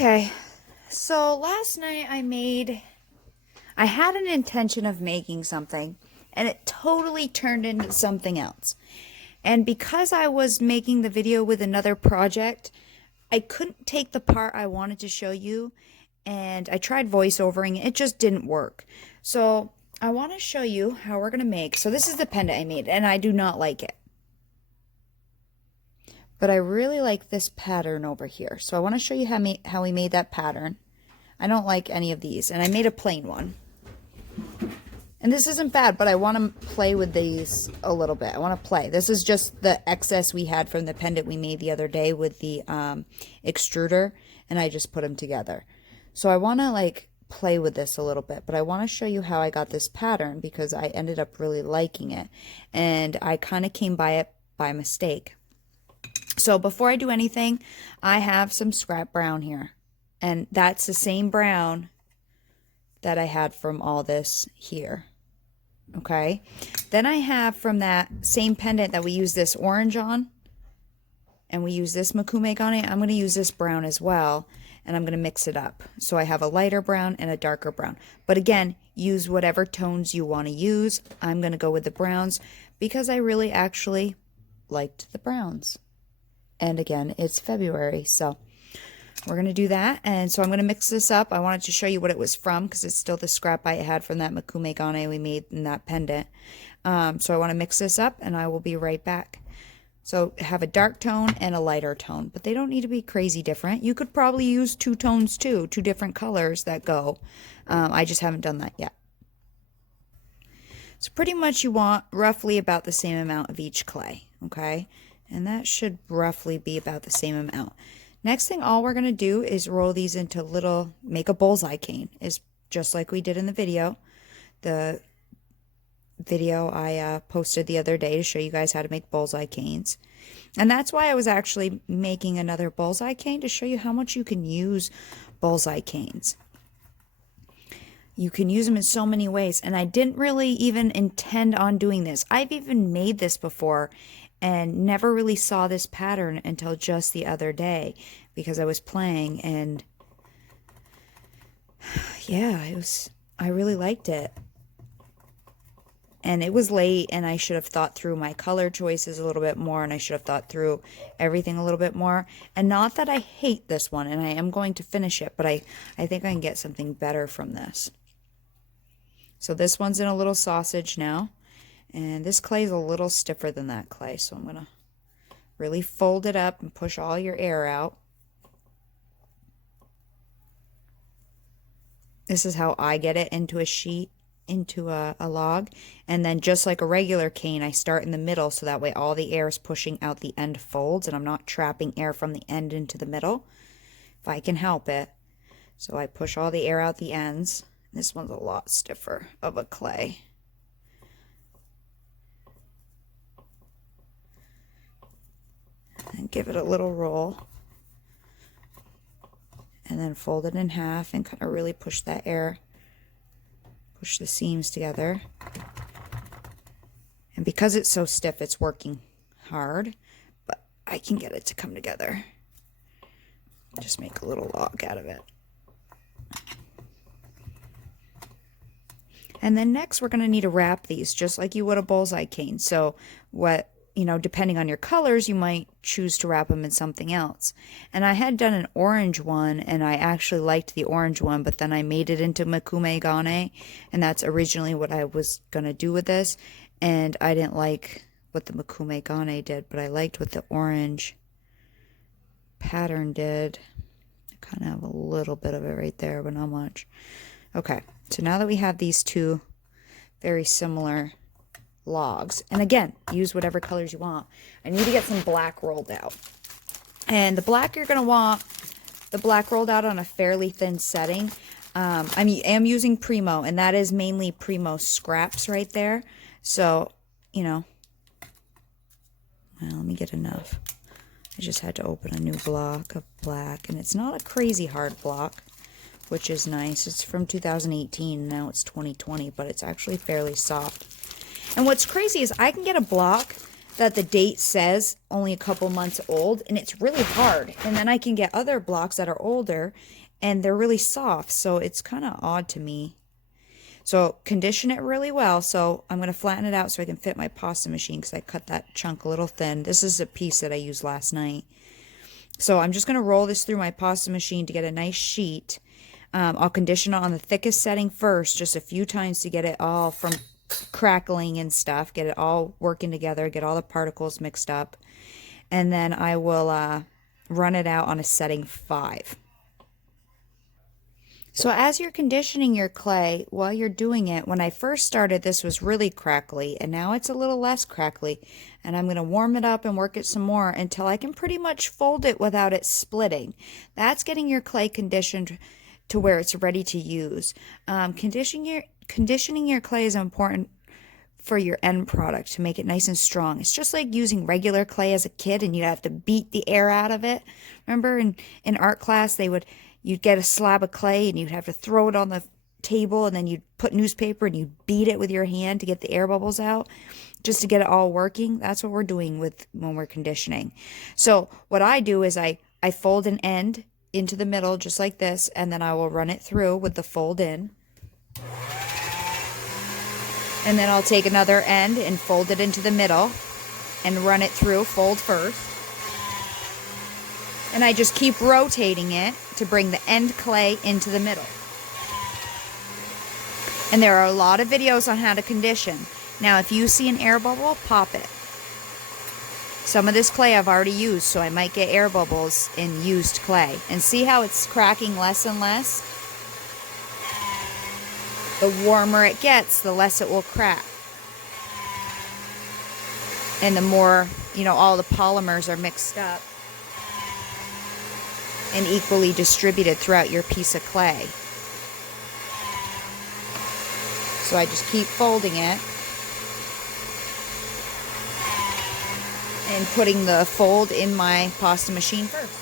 Okay, so last night I had an intention of making something and it totally turned into something else. And because I was making the video with another project, I couldn't take the part I wanted to show you, and I tried voiceovering it, it just didn't work. So I want to show you how we're going to make. So this is the pendant I made and I do not like it. But I really like this pattern over here. So I want to show you how we made that pattern. I don't like any of these, and I made a plain one. And this isn't bad, but I want to play with these a little bit. I want to play. This is just the excess we had from the pendant we made the other day with the extruder, and I just put them together. So I want to like play with this a little bit, but I want to show you how I got this pattern because I ended up really liking it, and I kind of came by it by mistake. So before I do anything, I have some scrap brown here, and that's the same brown that I had from all this here. Okay, then I have from that same pendant that we use this orange on, and we use this mica on it. I'm going to use this brown as well, and I'm going to mix it up. So I have a lighter brown and a darker brown. But again, use whatever tones you want to use. I'm going to go with the browns because I really actually liked the browns. And again, it's February, so we're going to do that. And so I'm going to mix this up. I wanted to show you what it was from because it's still the scrap I had from that mica gane we made in that pendant. So I want to mix this up and I will be right back. So have a dark tone and a lighter tone, but they don't need to be crazy different. You could probably use two tones too, two different colors that go. I just haven't done that yet. So pretty much you want roughly about the same amount of each clay, okay? And that should roughly be about the same amount. Next thing, all we're going to do is roll these into little, make a bullseye cane. Is just like we did in the video. The video I posted the other day to show you guys how to make bullseye canes. And that's why I was actually making another bullseye cane to show you how much you can use bullseye canes. You can use them in so many ways. And I didn't really even intend on doing this. I've even made this before and never really saw this pattern until just the other day because I was playing, and yeah, I really liked it. And it was late and I should have thought through my color choices a little bit more, and I should have thought through everything a little bit more. And not that I hate this one, and I am going to finish it, but I think I can get something better from this. So this one's in a little sausage now. And this clay is a little stiffer than that clay, so I'm going to really fold it up and push all your air out. This is how I get it into a sheet, into a log. And then just like a regular cane, I start in the middle so that way all the air is pushing out the end folds and I'm not trapping air from the end into the middle, if I can help it. So I push all the air out the ends. This one's a lot stiffer of a clay. And give it a little roll, and then fold it in half and kind of really push that air, push the seams together. And because it's so stiff, it's working hard, but I can get it to come together. Just make a little log out of it. And then next we're going to need to wrap these just like you would a bullseye cane. So depending on your colors, you might choose to wrap them in something else. And I had done an orange one, and I actually liked the orange one, but then I made it into mica gane, and that's originally what I was going to do with this. And I didn't like what the mica gane did, but I liked what the orange pattern did. I kind of have a little bit of it right there, but not much. Okay, so now that we have these two very similar logs, and again, use whatever colors you want. I need to get some black rolled out, and the black you're going to want the black rolled out on a fairly thin setting. I am using Primo, and that is mainly Primo scraps right there. So well, let me get enough. I just had to open a new block of black, and it's not a crazy hard block, which is nice. It's from 2018, now it's 2020, but it's actually fairly soft. And what's crazy is I can get a block that the date says only a couple months old, and it's really hard. And then I can get other blocks that are older and they're really soft, so it's kind of odd to me. So condition it really well. So I'm going to flatten it out so I can fit my pasta machine, because I cut that chunk a little thin. This is a piece that I used last night. So I'm just going to roll this through my pasta machine to get a nice sheet. I'll condition it on the thickest setting first, just a few times to get it all from crackling and stuff, get it all working together, get all the particles mixed up. And then I will run it out on a setting 5. So as you're conditioning your clay, while you're doing it, when I first started, this was really crackly, and now it's a little less crackly. And I'm going to warm it up and work it some more until I can pretty much fold it without it splitting. That's getting your clay conditioned to where it's ready to use. Conditioning your clay is important for your end product to make it nice and strong. It's just like using regular clay as a kid, and you have to beat the air out of it. Remember in art class, you'd get a slab of clay and you'd have to throw it on the table, and then you'd put newspaper and you'd beat it with your hand to get the air bubbles out, just to get it all working. That's what we're doing when we're conditioning. So what I do is I fold an end into the middle just like this, and then I will run it through with the fold in. And then I'll take another end and fold it into the middle and run it through, fold first. And I just keep rotating it to bring the end clay into the middle. And there are a lot of videos on how to condition. Now, if you see an air bubble, pop it. Some of this clay I've already used, so I might get air bubbles in used clay. And see how it's cracking less and less? The warmer it gets, the less it will crack. And the more, all the polymers are mixed up and equally distributed throughout your piece of clay. So I just keep folding it and putting the fold in my pasta machine first.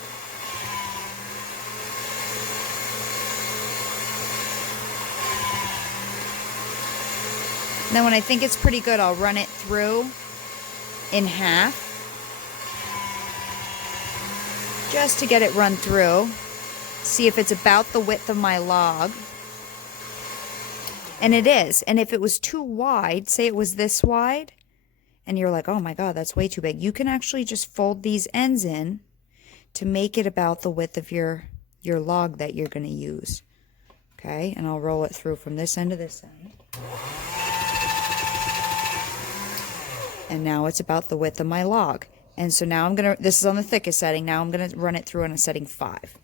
Then when I think it's pretty good, I'll run it through in half, just to get it run through. See if it's about the width of my log. And it is. And if it was too wide, say it was this wide, and you're like, oh my God, that's way too big, you can actually just fold these ends in to make it about the width of your log that you're going to use. Okay, and I'll roll it through from this end to this end. And now it's about the width of my log. And so now this is on the thickest setting, now I'm going to run it through on a setting 5.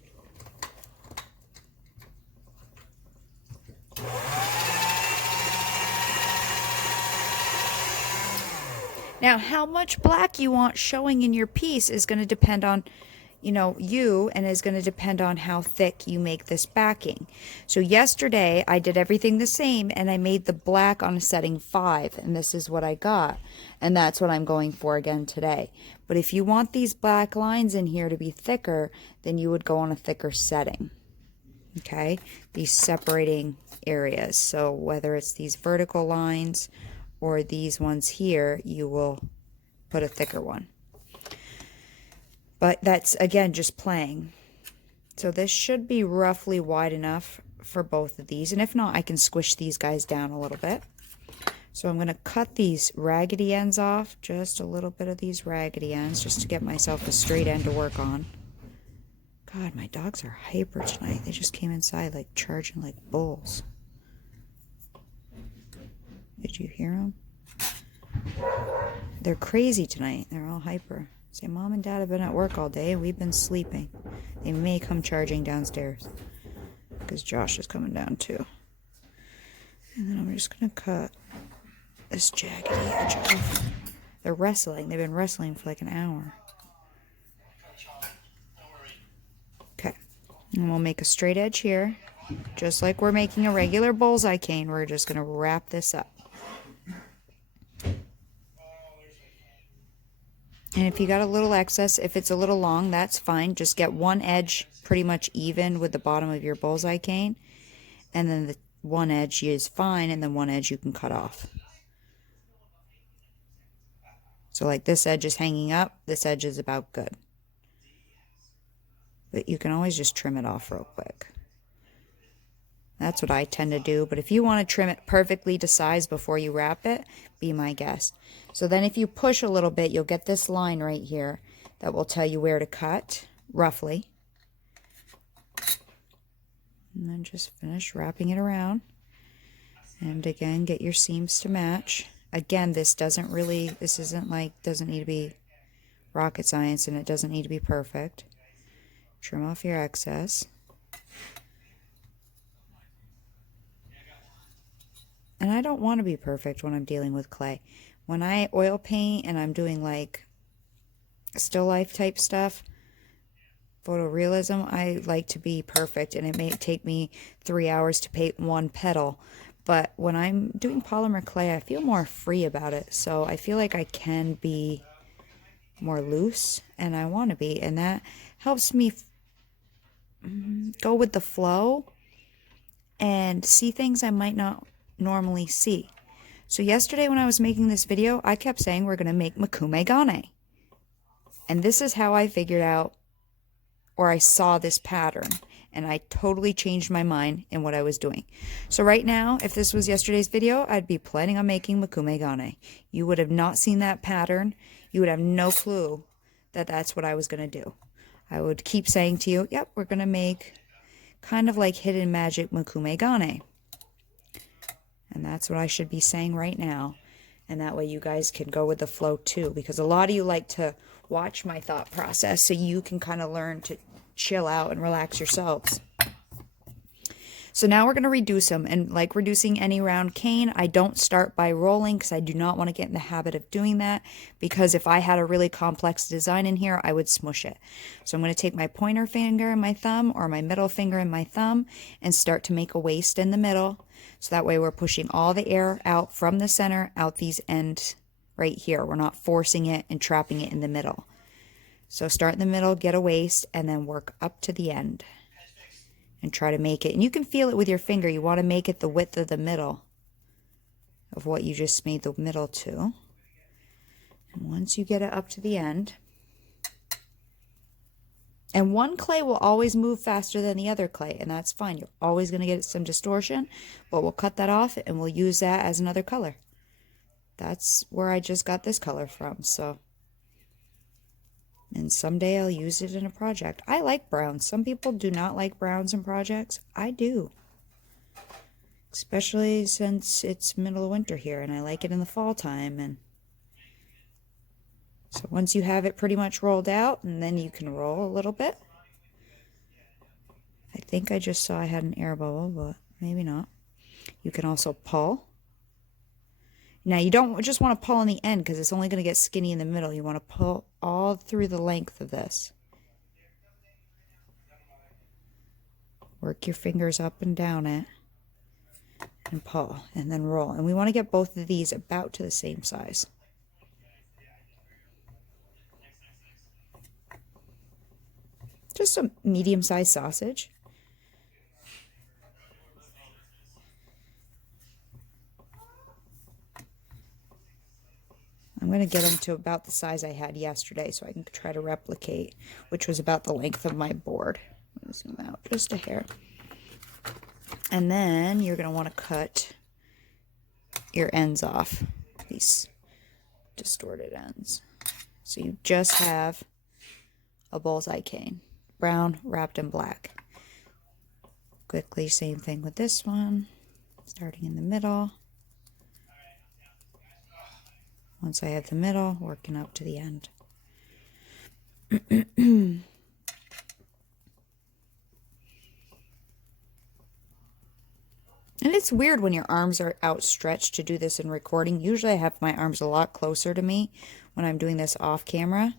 Now, how much black you want showing in your piece is going to depend on, you, and is going to depend on how thick you make this backing. So yesterday I did everything the same, and I made the black on a setting 5, and this is what I got. And that's what I'm going for again today. But if you want these black lines in here to be thicker, then you would go on a thicker setting. Okay, these separating areas. So whether it's these vertical lines or these ones here, you will put a thicker one. But that's, again, just playing. So this should be roughly wide enough for both of these. And if not, I can squish these guys down a little bit. So I'm going to cut these raggedy ends off, just a little bit of these raggedy ends, just to get myself a straight end to work on. God, my dogs are hyper tonight. They just came inside like charging like bulls. Did you hear them? They're crazy tonight. They're all hyper. Say, Mom and Dad have been at work all day and we've been sleeping. They may come charging downstairs because Josh is coming down too. And then I'm just going to cut this jaggedy edge off. They're wrestling. They've been wrestling for like an hour. Okay. And we'll make a straight edge here. Just like we're making a regular bullseye cane, we're just going to wrap this up. And if you got a little excess, if it's a little long, that's fine. Just get one edge pretty much even with the bottom of your bullseye cane. And then the one edge is fine, and then one edge you can cut off. So like this edge is hanging up, this edge is about good. But you can always just trim it off real quick. That's what I tend to do. But if you want to trim it perfectly to size before you wrap it, be my guest. So then if you push a little bit, you'll get this line right here that will tell you where to cut, roughly. And then just finish wrapping it around. And again, get your seams to match. Again, this isn't like, doesn't need to be rocket science, and it doesn't need to be perfect. Trim off your excess. And I don't want to be perfect when I'm dealing with clay. When I oil paint and I'm doing like still life type stuff, photorealism, I like to be perfect, and it may take me 3 hours to paint one petal. But when I'm doing polymer clay, I feel more free about it. So I feel like I can be more loose, and I want to be. And that helps me go with the flow and see things I might not normally see. So yesterday when I was making this video, I kept saying we're going to make Makume Gane. And this is how I figured out, or I saw this pattern, and I totally changed my mind in what I was doing. So right now, if this was yesterday's video, I'd be planning on making Makume Gane. You would have not seen that pattern. You would have no clue that that's what I was going to do. I would keep saying to you, yep, we're going to make kind of like hidden magic Makume Gane. And that's what I should be saying right now. And that way you guys can go with the flow too. Because a lot of you like to watch my thought process so you can kind of learn to chill out and relax yourselves. So now we're going to reduce them. And like reducing any round cane, I don't start by rolling because I do not want to get in the habit of doing that. Because if I had a really complex design in here, I would smush it. So I'm going to take my pointer finger and my thumb, or my middle finger and my thumb, and start to make a waist in the middle. So that way we're pushing all the air out from the center, out these ends right here. We're not forcing it and trapping it in the middle. So start in the middle, get a waist, and then work up to the end. And try to make it. And you can feel it with your finger. You want to make it the width of the middle of what you just made the middle to. And once you get it up to the end, and one clay will always move faster than the other clay, and that's fine. You're always going to get some distortion, but we'll cut that off and we'll use that as another color. That's where I just got this color from, so. And someday I'll use it in a project. I like browns. Some people do not like browns in projects. I do. Especially since it's middle of winter here, and I like it in the fall time. And so once you have it pretty much rolled out, and then you can roll a little bit. I think I just saw I had an air bubble, but maybe not. You can also pull. Now you don't just want to pull on the end because it's only going to get skinny in the middle. You want to pull all through the length of this. Work your fingers up and down it. And pull. And then roll. And we want to get both of these about to the same size. Just a medium-sized sausage. I'm going to get them to about the size I had yesterday so I can try to replicate, which was about the length of my board. I'm going to zoom out just a hair. And then you're going to want to cut your ends off, these distorted ends. So you just have a bullseye cane, brown wrapped in black. Quickly, same thing with this one, starting in the middle. Once I have the middle, working up to the end. And it's weird when your arms are outstretched to do this in recording. Usually I have my arms a lot closer to me when I'm doing this off camera.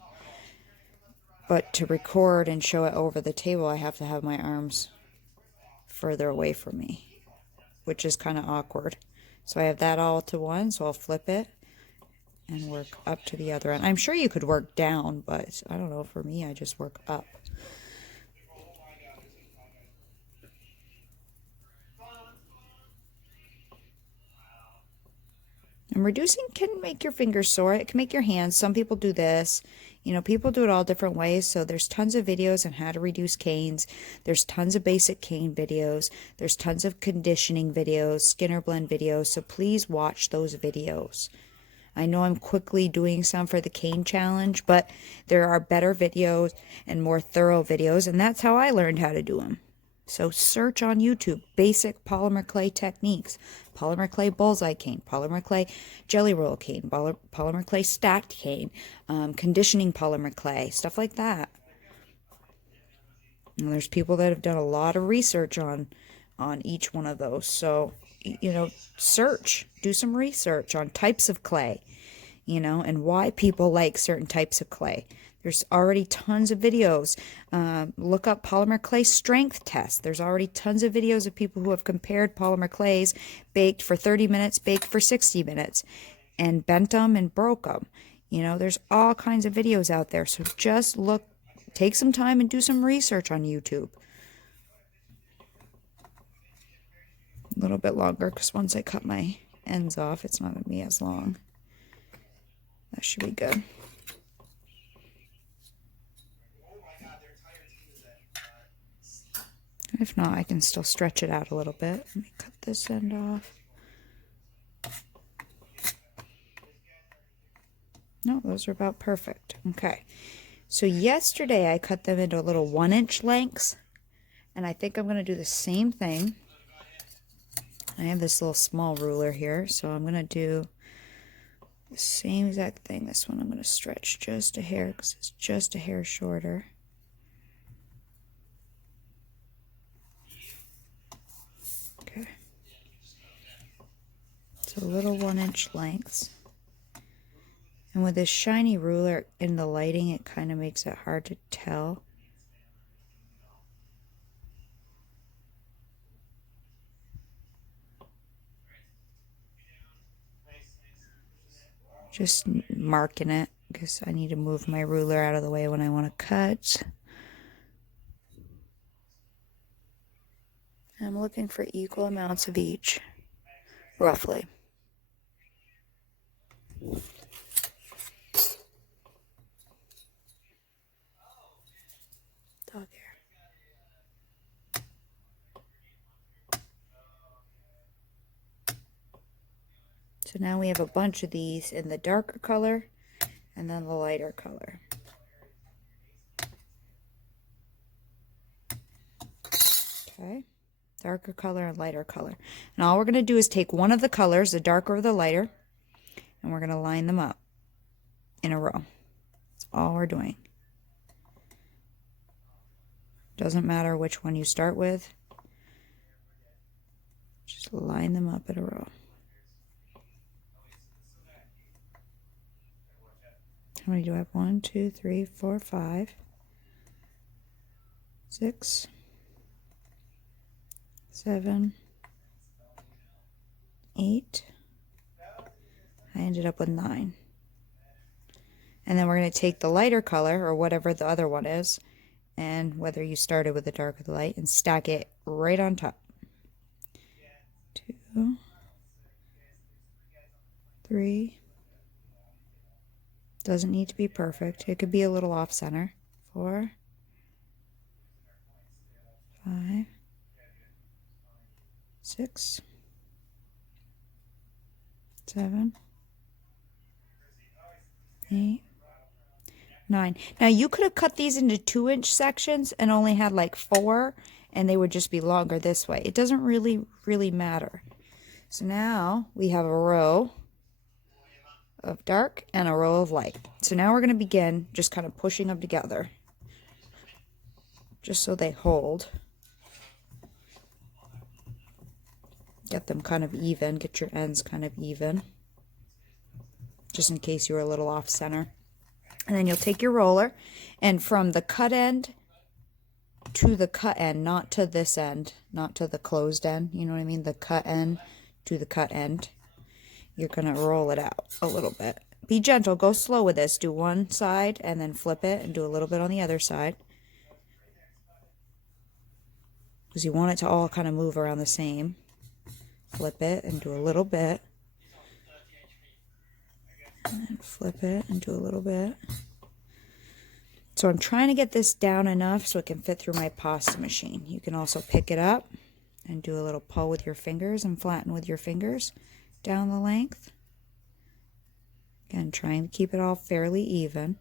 But to record and show it over the table, I have to have my arms further away from me, which is kind of awkward. So I have that all to one, so I'll flip it and work up to the other end. I'm sure you could work down, but I don't know, for me, I just work up. And reducing can make your fingers sore. It can make your hands. Some people do this. You know, people do it all different ways. So there's tons of videos on how to reduce canes. There's tons of basic cane videos. There's tons of conditioning videos, Skinner blend videos. So please watch those videos. I know I'm quickly doing some for the cane challenge, but there are better videos and more thorough videos, and that's how I learned how to do them. So search on YouTube, basic polymer clay techniques, polymer clay bullseye cane, polymer clay jelly roll cane, polymer clay stacked cane, conditioning polymer clay, stuff like that. And there's people that have done a lot of research on each one of those. So, you know, search, do some research on types of clay, you know, and why people like certain types of clay. There's already tons of videos. Look up polymer clay strength test. There's already tons of videos of people who have compared polymer clays, baked for 30 minutes, baked for 60 minutes, and bent them and broke them. You know, there's all kinds of videos out there. So just look, take some time and do some research on YouTube. A little bit longer, because once I cut my ends off, it's not going to be as long. That should be good. If not, I can still stretch it out a little bit. Let me cut this end off. No, those are about perfect. Okay. So yesterday I cut them into little 1-inch lengths. And I think I'm going to do the same thing. I have this little small ruler here, so I'm going to do the same exact thing. This one I'm going to stretch just a hair because it's just a hair shorter. Okay. So little 1-inch lengths. And with this shiny ruler in the lighting, it kind of makes it hard to tell. Just marking it because I need to move my ruler out of the way when I want to cut. I'm looking for equal amounts of each, roughly. Dog hair. So now we have a bunch of these in the darker color and then the lighter color. Okay, darker color and lighter color. And all we're going to do is take one of the colors, the darker or the lighter, and we're going to line them up in a row. That's all we're doing. Doesn't matter which one you start with. Just line them up in a row. How many do I have? 1, 2, 3, 4, 5, 6, 7, 8. I ended up with 9. And then we're going to take the lighter color, or whatever the other one is, and whether you started with the dark or the light, and stack it right on top. 2, 3. Doesn't need to be perfect. It could be a little off center. 4, 5, 6, 7, 8, 9. Now you could have cut these into 2-inch sections and only had like 4, and they would just be longer this way. It doesn't really matter. So now we have a row of dark and a row of light. So now we're going to begin just kind of pushing them together, just so they hold. Get them kind of even, get your ends kind of even, just in case you were a little off center. And then you'll take your roller, and from the cut end to the cut end, not to this end, not to the closed end, you know what I mean? The cut end to the cut end. You're going to roll it out a little bit. Be gentle. Go slow with this. Do one side and then flip it and do a little bit on the other side. Because you want it to all kind of move around the same. Flip it and do a little bit. And then flip it and do a little bit. So I'm trying to get this down enough so it can fit through my pasta machine. You can also pick it up and do a little pull with your fingers and flatten with your fingers down the length. Again, trying to keep it all fairly even.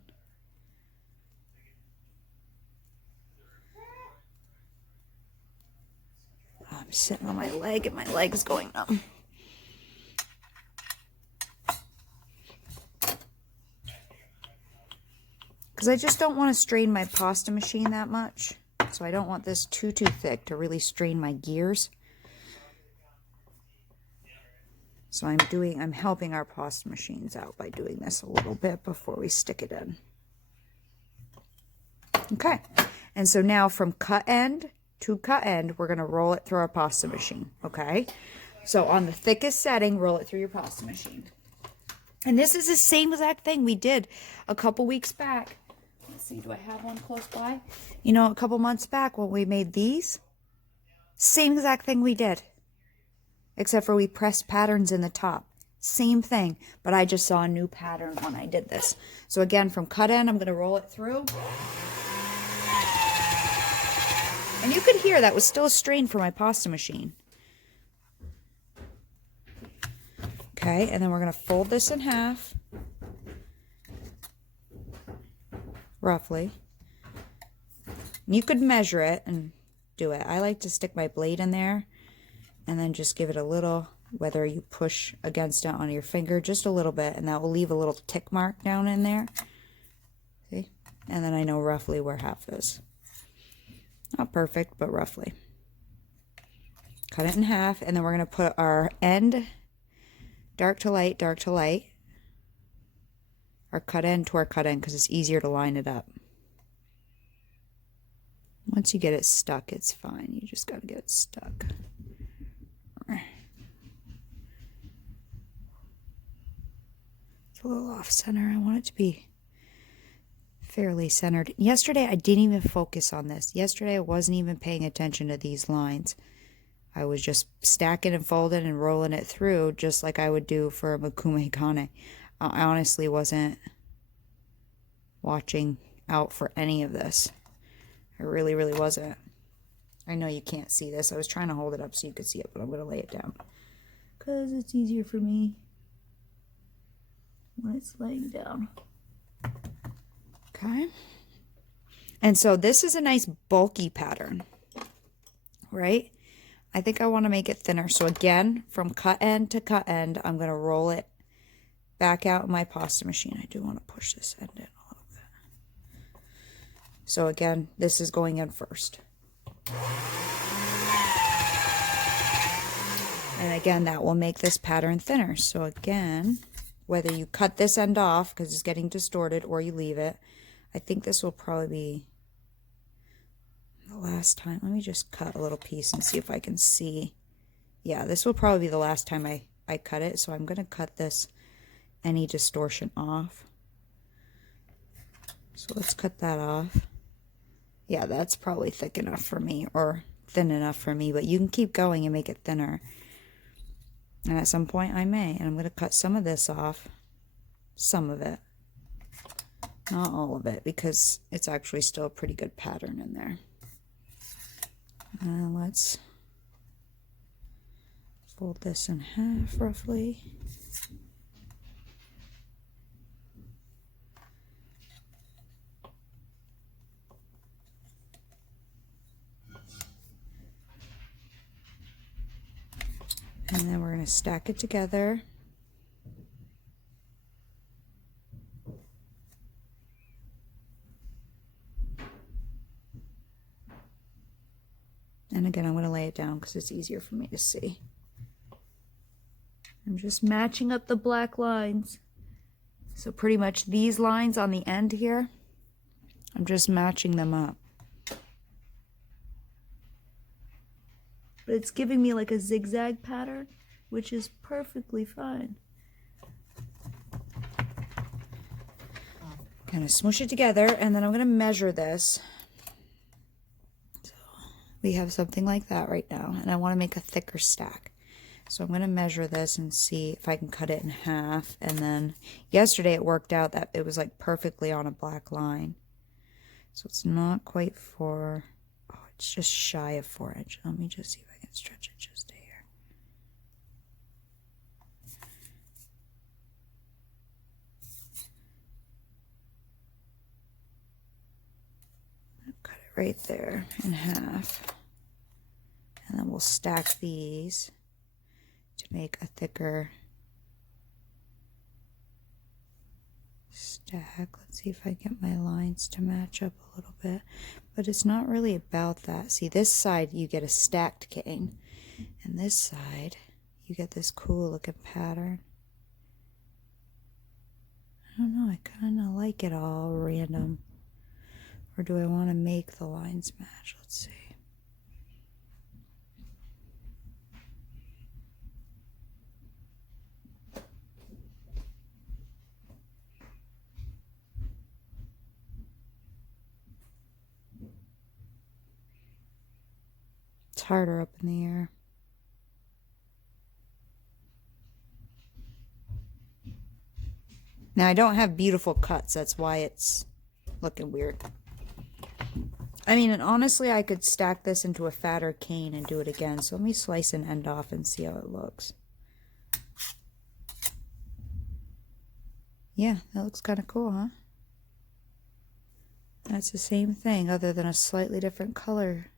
I'm sitting on my leg and my leg's going numb. Because I just don't want to strain my pasta machine that much. So I don't want this too thick to really strain my gears. So I'm helping our pasta machines out by doing this a little bit before we stick it in. Okay, and so now from cut end to cut end, we're gonna roll it through our pasta machine, okay? So on the thickest setting, roll it through your pasta machine. And this is the same exact thing we did a couple weeks back. Let's see, do I have one close by? You know, a couple months back when we made these, same exact thing we did. Except for we pressed patterns in the top. Same thing, but I just saw a new pattern when I did this. So again, from cut end, I'm gonna roll it through. And you could hear that was still a strain for my pasta machine. Okay, and then we're gonna fold this in half. Roughly. You could measure it and do it. I like to stick my blade in there and then just give it a little, whether you push against it on your finger, just a little bit, and that will leave a little tick mark down in there. See? And then I know roughly where half is. Not perfect, but roughly. Cut it in half, and then we're going to put our end dark to light, our cut end to our cut end, because it's easier to line it up. Once you get it stuck, it's fine. You just got to get it stuck. It's a little off center. I want it to be fairly centered. Yesterday, I didn't even focus on this. Yesterday, I wasn't even paying attention to these lines. I was just stacking and folding and rolling it through just like I would do for a Mukume Kane. I honestly wasn't watching out for any of this. I really wasn't. I know you can't see this. I was trying to hold it up so you could see it, but I'm going to lay it down because it's easier for me when it's laying down. Okay. And so this is a nice bulky pattern, right? I think I want to make it thinner. So again, from cut end to cut end, I'm going to roll it back out in my pasta machine. I do want to push this end in a little bit. So again, this is going in first. And again, that will make this pattern thinner. So again, whether you cut this end off because it's getting distorted or you leave it, I think this will probably be the last time. Let me just cut a little piece and see if I can see. Yeah, this will probably be the last time I cut it. So I'm going to cut this, any distortion off. So let's cut that off. Yeah, that's probably thick enough for me, or thin enough for me, but you can keep going and make it thinner. And at some point I may, and I'm going to cut some of this off, some of it, not all of it, because it's actually still a pretty good pattern in there. Let's fold this in half roughly. And then we're going to stack it together. And again, I'm going to lay it down because it's easier for me to see. I'm just matching up the black lines. So pretty much these lines on the end here, I'm just matching them up. But it's giving me like a zigzag pattern, which is perfectly fine. Kind of smoosh it together, and then I'm going to measure this. So we have something like that right now, and I want to make a thicker stack. So I'm going to measure this and see if I can cut it in half. And then yesterday it worked out that it was like perfectly on a black line. So it's not quite 4. Oh, it's just shy of 4 inches. Let me just see if I can stretch it just here. Cut it right there in half. And then we'll stack these to make a thicker stack. Let's see if I get my lines to match up a little bit. But it's not really about that. See, this side you get a stacked cane, and this side you get this cool looking pattern. I don't know, I kind of like it all random. Or do I want to make the lines match? Let's see. It's harder up in the air. Now I don't have beautiful cuts, that's why it's looking weird. I mean, and honestly, I could stack this into a fatter cane and do it again. So let me slice an end off and see how it looks. Yeah, that looks kind of cool, huh? That's the same thing, other than a slightly different color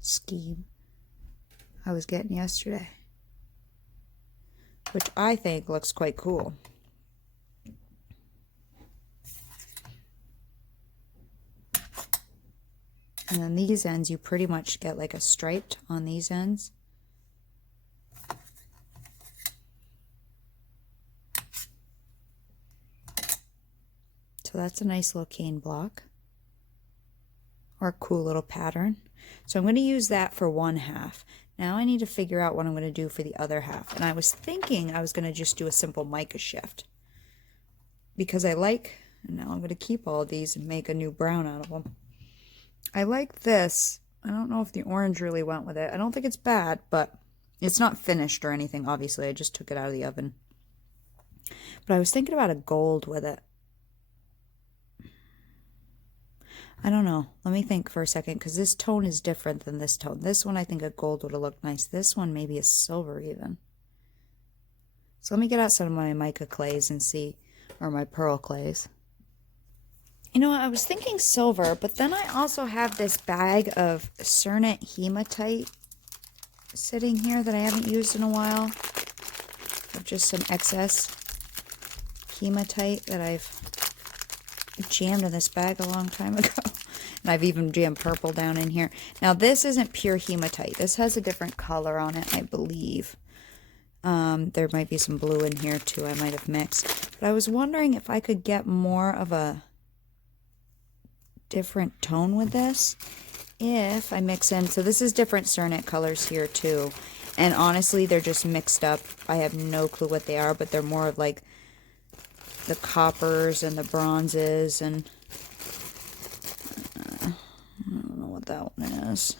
scheme I was getting yesterday, which I think looks quite cool. And then these ends, you pretty much get like a striped on these ends. So that's a nice little cane block, or a cool little pattern. So I'm going to use that for one half. Now I need to figure out what I'm going to do for the other half. And I was thinking I was going to just do a simple mica shift, because I like, and now I'm going to keep all of these and make a new brown out of them. I like this. I don't know if the orange really went with it. I don't think it's bad, but it's not finished or anything, obviously. I just took it out of the oven. But I was thinking about a gold with it. I don't know. Let me think for a second, because this tone is different than this tone. This one, I think a gold would have looked nice. This one, maybe a silver even. So let me get out some of my mica clays and see, or my pearl clays. You know what, I was thinking silver, but then I also have this bag of Cernit hematite sitting here that I haven't used in a while. Of just some excess hematite that I've jammed in this bag a long time ago. And I've even jammed purple down in here. Now this isn't pure hematite. This has a different color on it, I believe. There might be some blue in here too, I might have mixed. But I was wondering if I could get more of a different tone with this if I mix in. So this is different Cernit colors here too, and honestly they're just mixed up. I have no clue what they are, but they're more of like the coppers and the bronzes, and I don't know what that one is.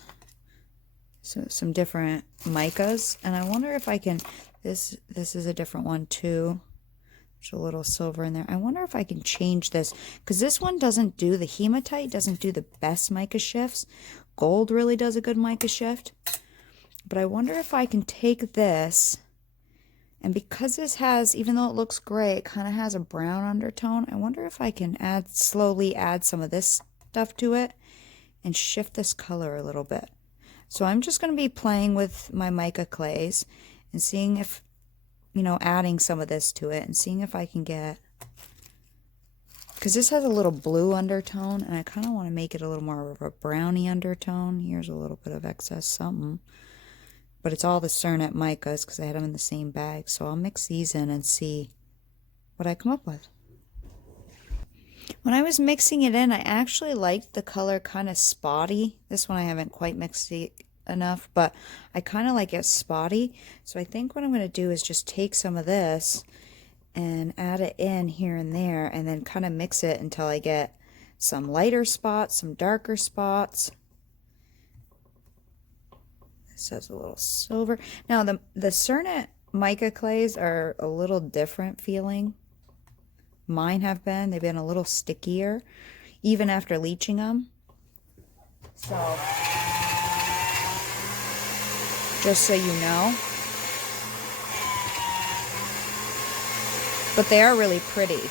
So some different micas, and I wonder if I can, this is a different one too. There's a little silver in there. I wonder if I can change this, because this one doesn't do, the hematite doesn't do the best mica shifts. Gold really does a good mica shift. But I wonder if I can take this, and because this has, even though it looks gray, it kind of has a brown undertone. I wonder if I can slowly add some of this stuff to it and shift this color a little bit. So I'm just going to be playing with my mica clays and seeing if, you know, adding some of this to it and seeing if I can get, because this has a little blue undertone and I kind of want to make it a little more of a browny undertone. Here's a little bit of excess something, but it's all the Cernit micas because I had them in the same bag. So I'll mix these in and see what I come up with. When I was mixing it in, I actually liked the color kind of spotty. This one I haven't quite mixed it enough, but I kind of like it spotty. So I think what I'm going to do is just take some of this and add it in here and there, and then kind of mix it until I get some lighter spots, some darker spots. This has a little silver. Now the Cernit mica clays are a little different feeling. Mine have been. They've been a little stickier, even after leaching them. So, just so you know. But they are really pretty.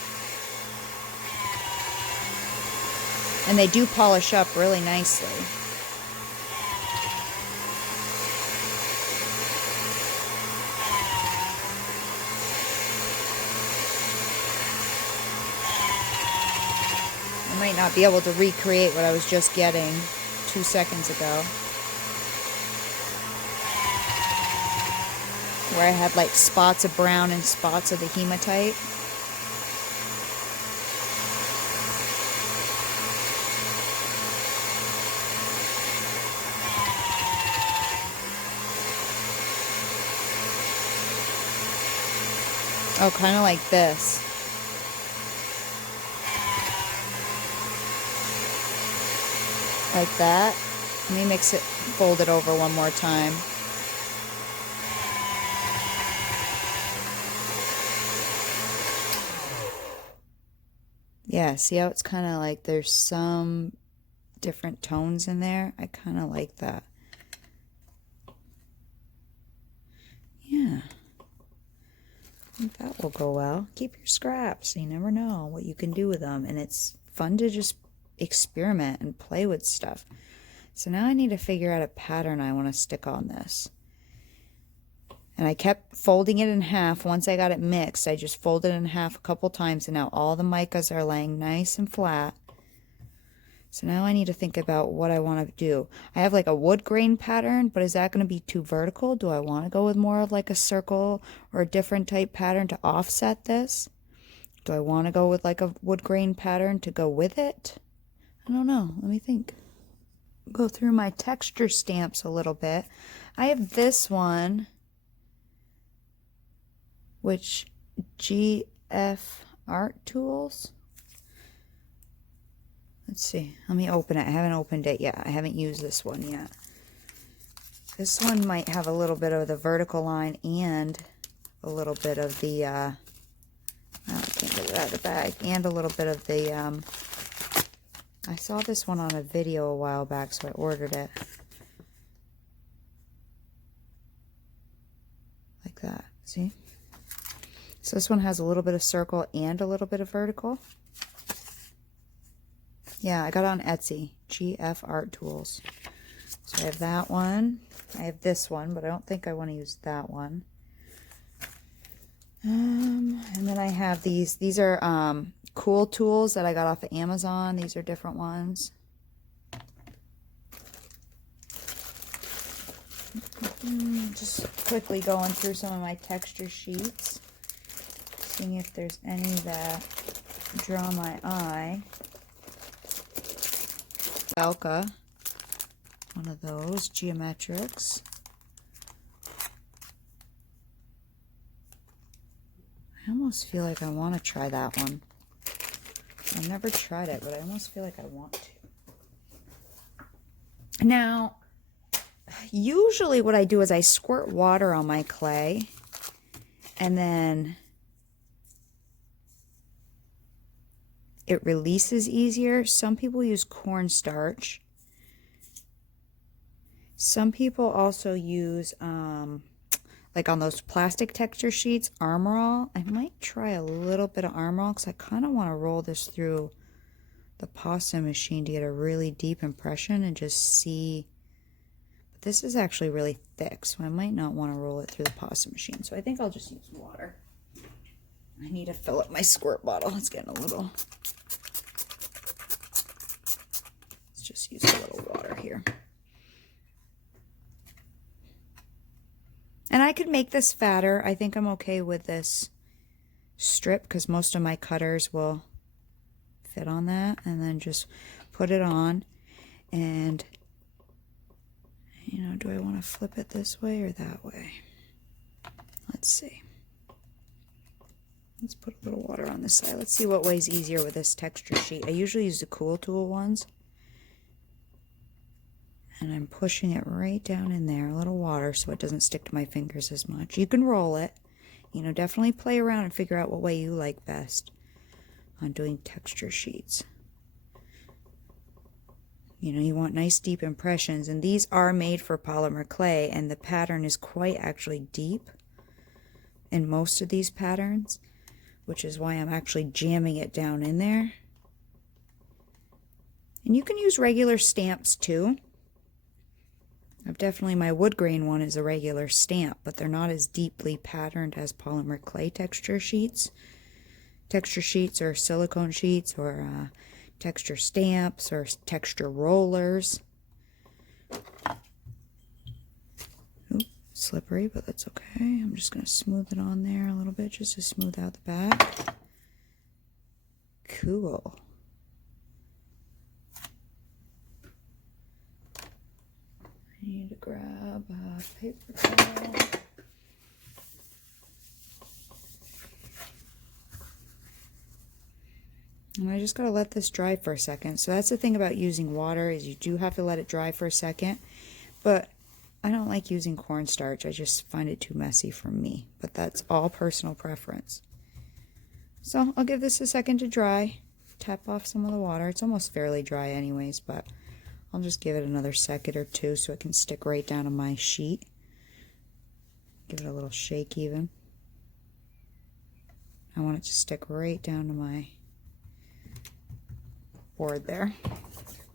And they do polish up really nicely. I might not be able to recreate what I was just getting 2 seconds ago, where I had like spots of brown and spots of the hematite. Oh, kind of like this. Like that. Let me mix it, fold it over one more time. Yeah, see how it's kind of like there's some different tones in there? I kind of like that. Yeah. I think that will go well. Keep your scraps. You never know what you can do with them. And it's fun to just experiment and play with stuff. So now I need to figure out a pattern I want to stick on this. And I kept folding it in half. Once I got it mixed, I just folded it in half a couple times, and now all the micas are laying nice and flat. So now I need to think about what I want to do. I have like a wood grain pattern, but is that going to be too vertical? Do I want to go with more of like a circle or a different type pattern to offset this? Do I want to go with like a wood grain pattern to go with it? I don't know. Let me think. Go through my texture stamps a little bit. I have this one, which GF Art Tools. Let's see. Let me open it. I haven't opened it yet. I haven't used this one yet. This one might have a little bit of the vertical line and a little bit of the, I can't get it out of the bag, and a little bit of the, I saw this one on a video a while back, so I ordered it. Like that. See? So this one has a little bit of circle and a little bit of vertical. Yeah, I got it on Etsy. GF Art Tools. So I have that one. I have this one, but I don't think I want to use that one. And then I have these. These are cool tools that I got off of Amazon. These are different ones. Just quickly going through some of my texture sheets, seeing if there's any that draw my eye. Belka, one of those, geometrics. I almost feel like I want to try that one. I've never tried it, but I almost feel like I want to. Now, usually what I do is I squirt water on my clay, and then it releases easier. Some people use cornstarch. Some people also use, like on those plastic texture sheets, Armor All. I might try a little bit of Armor All because I kind of want to roll this through the pasta machine to get a really deep impression and just see. But this is actually really thick, so I might not want to roll it through the pasta machine. So I think I'll just use water. I need to fill up my squirt bottle. It's getting a little... Let's just use a little water here. And I could make this fatter. I think I'm okay with this strip because most of my cutters will fit on that. And then just put it on. And, you know, do I want to flip it this way or that way? Let's see. Let's put a little water on this side. Let's see what way's easier with this texture sheet. I usually use the Cool Tool ones. And I'm pushing it right down in there, a little water so it doesn't stick to my fingers as much. You can roll it. You know, definitely play around and figure out what way you like best on doing texture sheets. You know, you want nice deep impressions, and these are made for polymer clay, and the pattern is quite actually deep in most of these patterns, which is why I'm actually jamming it down in there. And you can use regular stamps too. I've definitely, my wood grain one is a regular stamp, but they're not as deeply patterned as polymer clay texture sheets. Texture sheets or silicone sheets or texture stamps or texture rollers. Ooh, slippery, but that's okay. I'm just going to smooth it on there a little bit just to smooth out the back. Cool. I need to grab a paper towel. And I just got to let this dry for a second. So that's the thing about using water, is you do have to let it dry for a second. But I don't like using cornstarch. I just find it too messy for me. But that's all personal preference. So I'll give this a second to dry. Tap off some of the water. It's almost fairly dry anyways, but I'll just give it another second or two so it can stick right down on my sheet. Give it a little shake even. I want it to stick right down to my board there.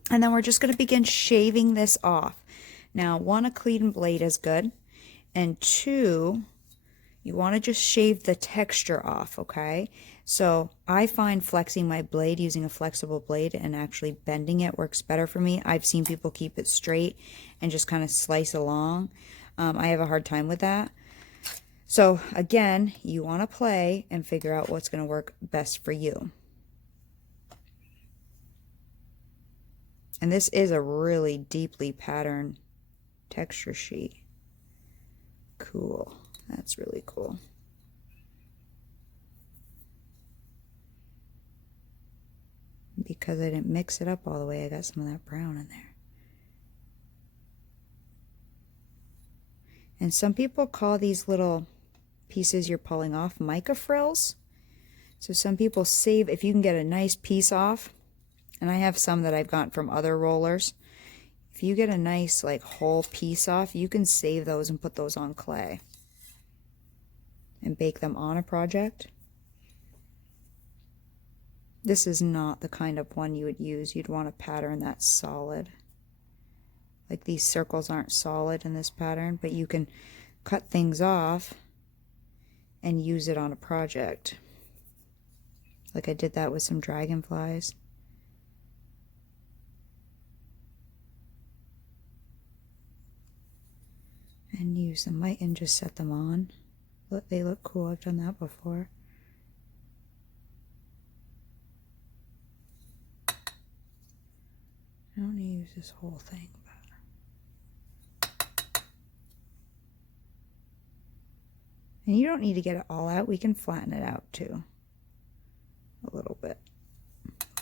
And then we're just going to begin shaving this off. Now, one, a clean blade is good, and two, you want to just shave the texture off, okay? So I find flexing my blade, using a flexible blade and actually bending it, works better for me. I've seen people keep it straight and just kind of slice along. I have a hard time with that. So again, you want to play and figure out what's going to work best for you. And this is a really deeply patterned texture sheet. Cool. That's really cool. Because I didn't mix it up all the way, I got some of that brown in there. And some people call these little pieces you're pulling off mica frills. So some people save, if you can get a nice piece off, and I have some that I've gotten from other rollers. If you get a nice like whole piece off, you can save those and put those on clay and bake them on a project. This is not the kind of one you would use. You'd want a pattern that's solid. Like these circles aren't solid in this pattern, but you can cut things off and use it on a project. Like I did that with some dragonflies. And use the mica and just set them on. They look cool. I've done that before. I don't need to use this whole thing. And you don't need to get it all out. We can flatten it out too. A little bit.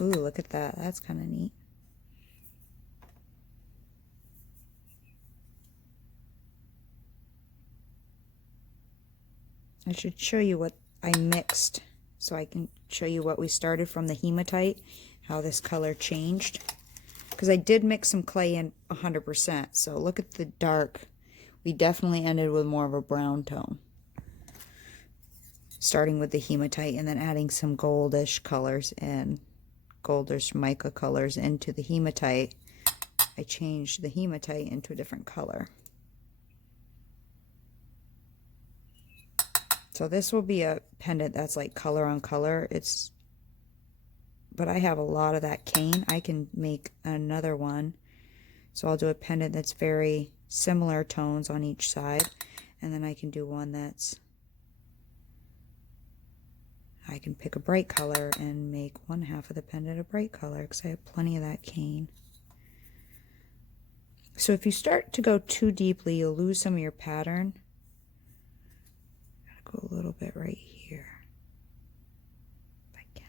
Ooh, look at that. That's kind of neat. I should show you what I mixed so I can show you what we started from the hematite, how this color changed. Because I did mix some clay in 100%. So look at the dark. We definitely ended with more of a brown tone. Starting with the hematite and then adding some goldish colors and goldish mica colors into the hematite. I changed the hematite into a different color. So this will be a pendant that's like color on color. But I have a lot of that cane. I can make another one. So I'll do a pendant that's very similar tones on each side. And then I can do one that's, I can pick a bright color and make one half of the pendant a bright color because I have plenty of that cane. So if you start to go too deeply, you'll lose some of your pattern. Go a little bit right here if I can.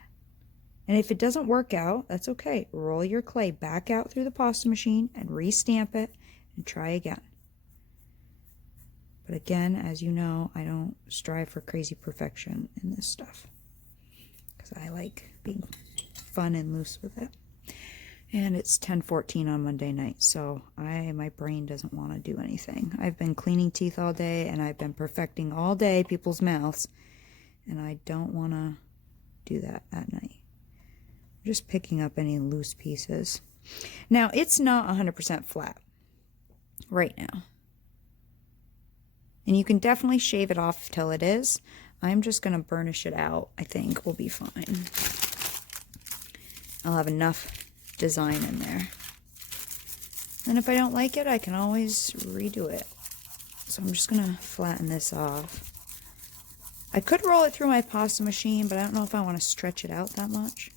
And if it doesn't work out, that's okay. Roll your clay back out through the pasta machine and re-stamp it and try again. But again, as you know, I don't strive for crazy perfection in this stuff because I like being fun and loose with it. And it's 10:14 on Monday night, so my brain doesn't want to do anything. I've been cleaning teeth all day, and I've been perfecting all day people's mouths, and I don't want to do that at night. I'm just picking up any loose pieces. Now, it's not 100% flat right now. And you can definitely shave it off till it is. I'm just going to burnish it out. I think we'll be fine. I'll have enough design in there. And if I don't like it, I can always redo it. So I'm just going to flatten this off. I could roll it through my pasta machine, but I don't know if I want to stretch it out that much.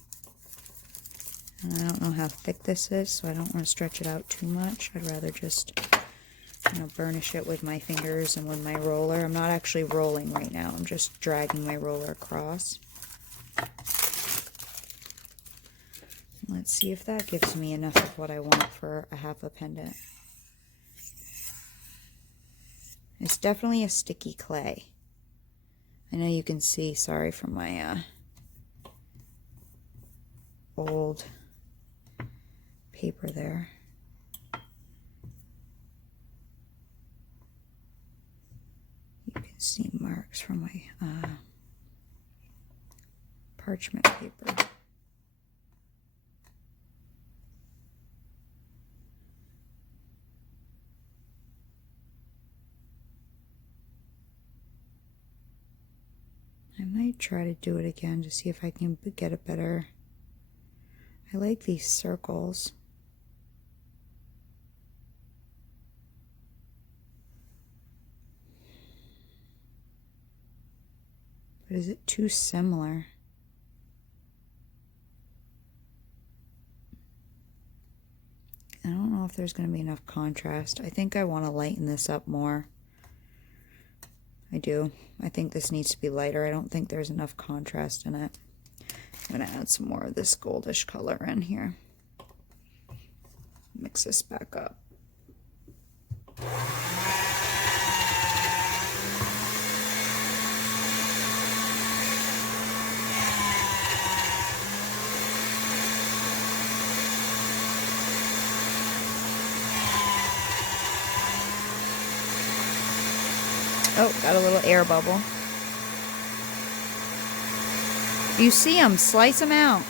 And I don't know how thick this is, so I don't want to stretch it out too much. I'd rather just, you know, burnish it with my fingers and with my roller. I'm not actually rolling right now. I'm just dragging my roller across. Let's see if that gives me enough of what I want for a half a pendant. It's definitely a sticky clay. I know you can see, sorry for my old paper there. You can see marks from my parchment paper. I might try to do it again to see if I can get it better. I like these circles. But is it too similar? I don't know if there's going to be enough contrast. I think I want to lighten this up more. I do. I think this needs to be lighter. I don't think there's enough contrast in it. I'm going to add some more of this goldish color in here. Mix this back up. Oh, got a little air bubble. You see them, slice them out.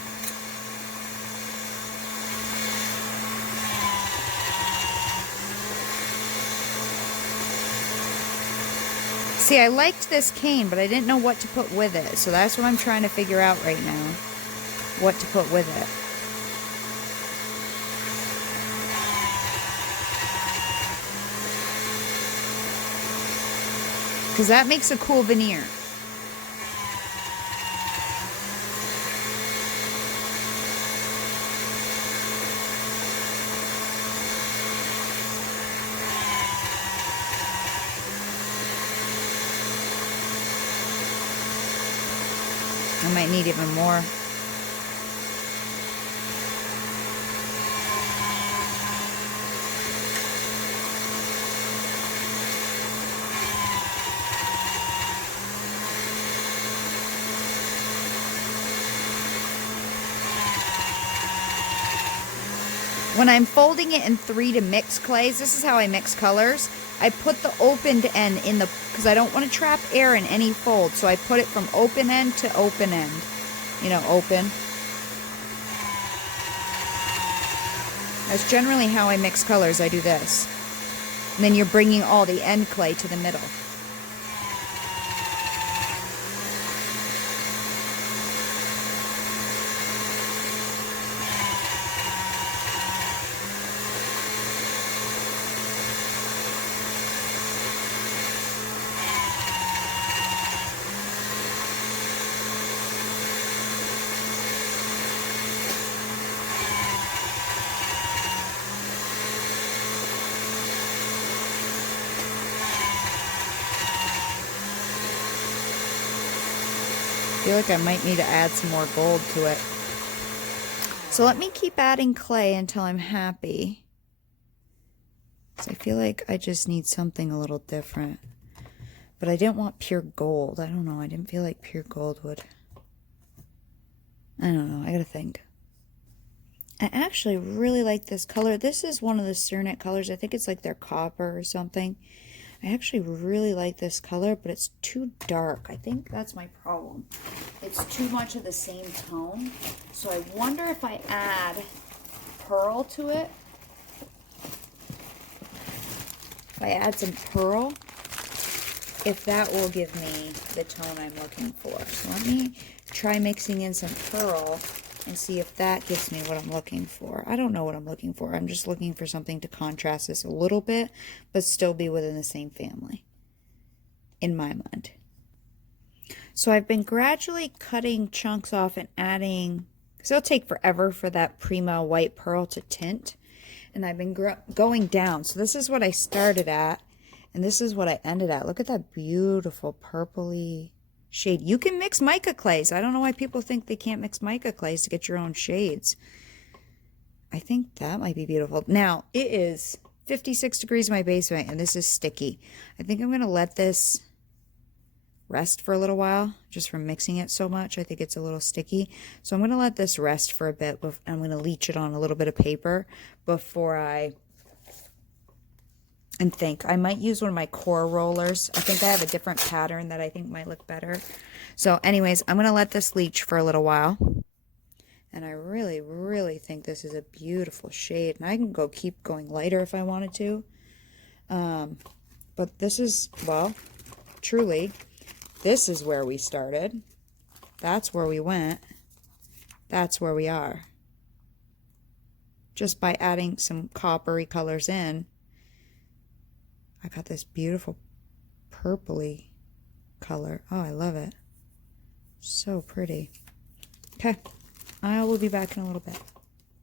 See, I liked this cane, but I didn't know what to put with it. So that's what I'm trying to figure out right now. What to put with it. Because that makes a cool veneer. I might need even more. When I'm folding it in 3 to mix clays, this is how I mix colors. I put the opened end in the, because I don't want to trap air in any fold, so I put it from open end to open end. You know, open. That's generally how I mix colors. I do this. And then you're bringing all the end clay to the middle. I feel like I might need to add some more gold to it. So let me keep adding clay until I'm happy. So I feel like I just need something a little different. But I didn't want pure gold. I don't know. I didn't feel like pure gold would. I don't know. I gotta think. I actually really like this color. This is one of the Cernet colors. I think it's like their copper or something. I actually really like this color, but it's too dark. I think that's my problem. It's too much of the same tone. So I wonder if I add pearl to it. If I add some pearl, if that will give me the tone I'm looking for. So let me try mixing in some pearl and see if that gives me what I'm looking for. I don't know what I'm looking for. I'm just looking for something to contrast this a little bit, but still be within the same family, in my mind. So I've been gradually cutting chunks off and adding, because it'll take forever for that Prima white pearl to tint. And I've been going down. So this is what I started at, and this is what I ended at. Look at that beautiful purpley shade. You can mix mica clays. I don't know why people think they can't mix mica clays to get your own shades. I think that might be beautiful. Now, it is 56 degrees in my basement, and this is sticky. I think I'm going to let this rest for a little while, just from mixing it so much. I think it's a little sticky. So I'm going to let this rest for a bit. I'm going to leach it on a little bit of paper before I think. I might use one of my core rollers. I think I have a different pattern that I think might look better. So anyways, I'm going to let this leach for a little while. And I really, really think this is a beautiful shade. And I can keep going lighter if I wanted to. But this is, well, truly, this is where we started. That's where we went. That's where we are. Just by adding some coppery colors in, I got this beautiful purpley color. Oh, I love it. So pretty. Okay, I will be back in a little bit.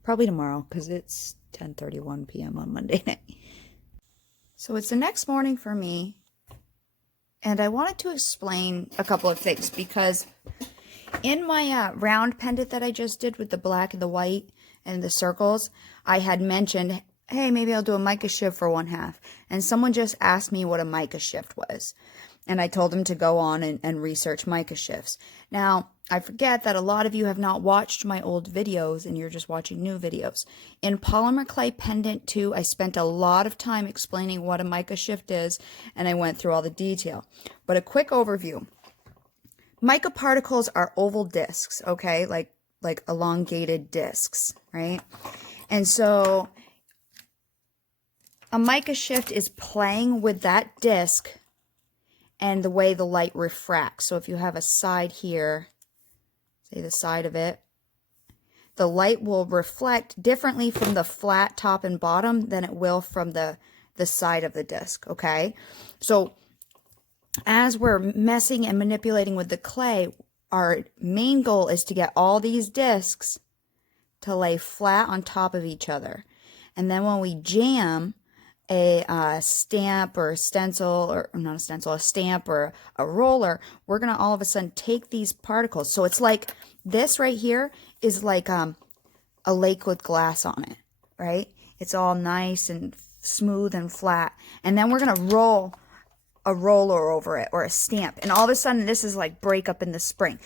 Probably tomorrow, because it's 10:31 p.m. on Monday night. So it's the next morning for me, and I wanted to explain a couple of things, because in my round pendant that I just did with the black and the white and the circles, I had mentioned, hey, maybe I'll do a mica shift for 1/2. And someone just asked me what a mica shift was. And I told him to go on and research mica shifts. Now, I forget that a lot of you have not watched my old videos and you're just watching new videos. In Polymer Clay Pendant 2, I spent a lot of time explaining what a mica shift is, and I went through all the detail. But a quick overview. Mica particles are oval discs, okay? Like elongated discs, right? And so a mica shift is playing with that disc and the way the light refracts. So if you have a side here, say the side of it, the light will reflect differently from the flat top and bottom than it will from the side of the disc, okay? So as we're messing and manipulating with the clay, our main goal is to get all these discs to lay flat on top of each other. And then when we jam a stamp or a stencil, or not a stencil, a stamp or a roller, we're going to all of a sudden take these particles. So it's like this right here is like a lake with glass on it, right? It's all nice and smooth and flat. And then we're going to roll a roller over it, or a stamp, and all of a sudden this is like break up in the spring.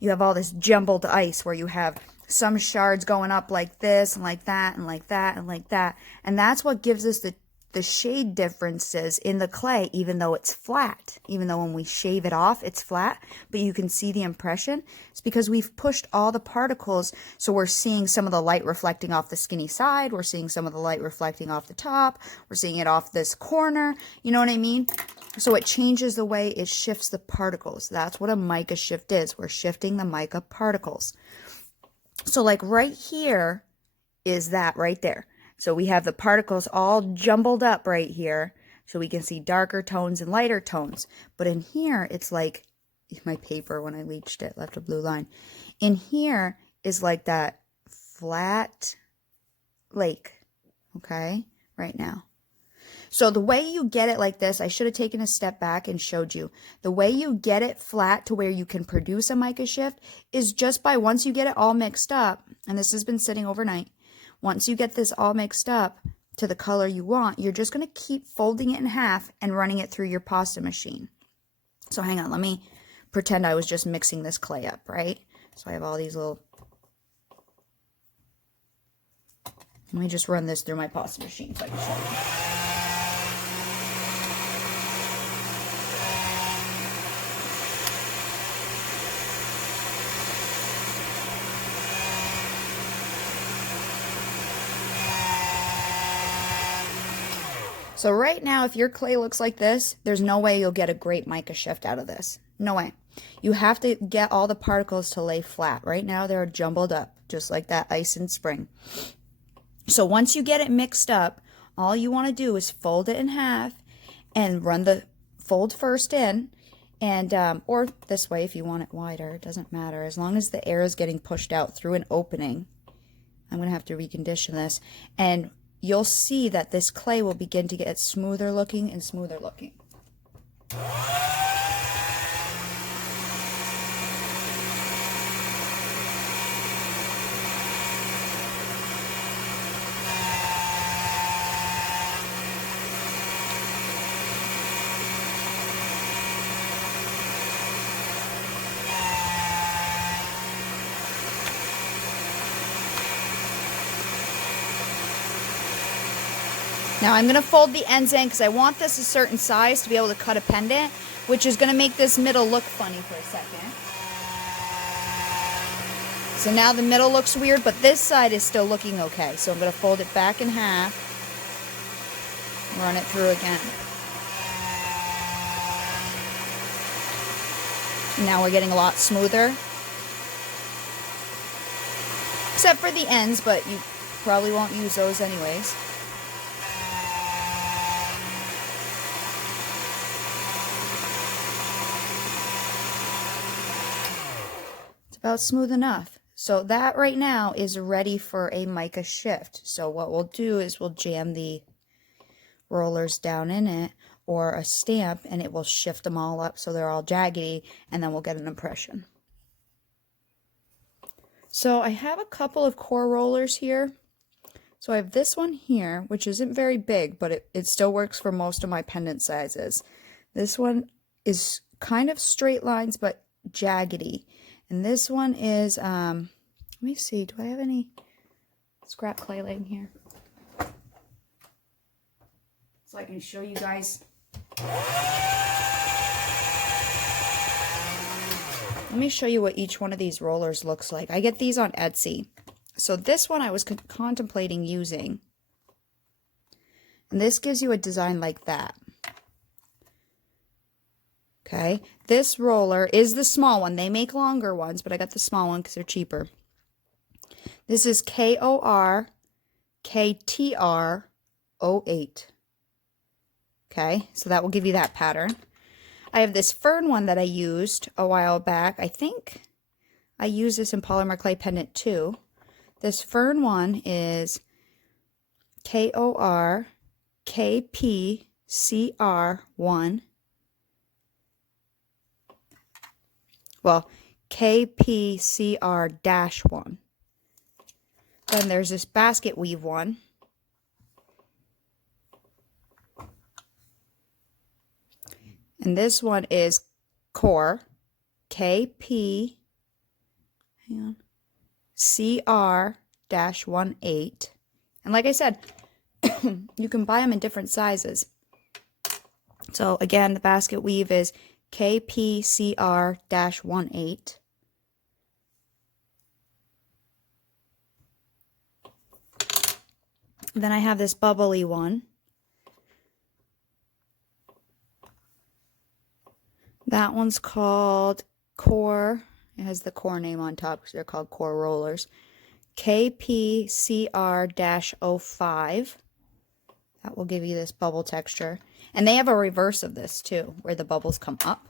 You have all this jumbled ice where you have some shards going up like this and like that and like that and like that, and that's what gives us the shade differences in the clay, even though it's flat. Even though when we shave it off it's flat, but you can see the impression. It's because we've pushed all the particles, so we're seeing some of the light reflecting off the skinny side, we're seeing some of the light reflecting off the top, we're seeing it off this corner, you know what I mean? So it changes the way it shifts the particles. That's what a mica shift is. We're shifting the mica particles. So like right here is that right there. So we have the particles all jumbled up right here, so we can see darker tones and lighter tones. But in here, it's like, my paper when I leached it left a blue line. In here is like that flat lake, okay, right now. So the way you get it like this, I should have taken a step back and showed you. The way you get it flat to where you can produce a mica shift is just by, once you get it all mixed up, and this has been sitting overnight, once you get this all mixed up, to the color you want, you're just going to keep folding it in half and running it through your pasta machine. So hang on, let me pretend I was just mixing this clay up, right? So I have all these little... Let me just run this through my pasta machine so I can show you. So right now, if your clay looks like this, there's no way you'll get a great mica shift out of this. No way. You have to get all the particles to lay flat. Right now, they're jumbled up, just like that ice in spring. So once you get it mixed up, all you want to do is fold it in half and run the fold first in, and or this way if you want it wider, it doesn't matter. As long as the air is getting pushed out through an opening. I'm going to have to recondition this, and you'll see that this clay will begin to get smoother looking and smoother looking. Now I'm going to fold the ends in because I want this a certain size to be able to cut a pendant, which is going to make this middle look funny for a second. So now the middle looks weird, but this side is still looking okay. So I'm going to fold it back in half, run it through again. Now we're getting a lot smoother. Except for the ends, but you probably won't use those anyways. About smooth enough. So that right now is ready for a mica shift. So what we'll do is we'll jam the rollers down in it, or a stamp, and it will shift them all up so they're all jaggedy, and then we'll get an impression. So I have a couple of core rollers here. So I have this one here, which isn't very big, but it still works for most of my pendant sizes. This one is kind of straight lines, but jaggedy. And this one is, let me see, do I have any scrap clay laying here? So I can show you guys. Let me show you what each one of these rollers looks like. I get these on Etsy. So this one I was contemplating using. And this gives you a design like that. Okay, this roller is the small one. They make longer ones, but I got the small one because they're cheaper. This is KOR KTR 08. Okay, so that will give you that pattern. I have this fern one that I used a while back. I think I used this in polymer clay pendant too. This fern one is KOR KPCR 1. Well, KPCR-1. Then there's this basket weave one. And this one is core KP CR-18. And like I said, you can buy them in different sizes. So again, the basket weave is KPCR-18. Then I have this bubbly one. That one's called Core. It has the Core name on top because they're called Core rollers. KPCR-05. That will give you this bubble texture. And they have a reverse of this too, where the bubbles come up.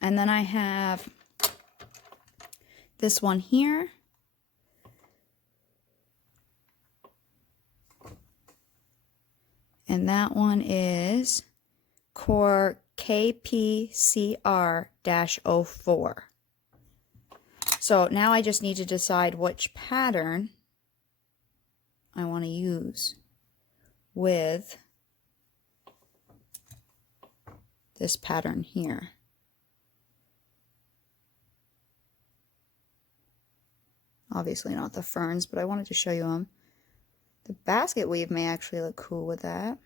And then I have this one here. And that one is Core KPCR-04. So now I just need to decide which pattern I want to use. with this pattern here. Obviously not the ferns, but I wanted to show you them. The basket weave may actually look cool with that.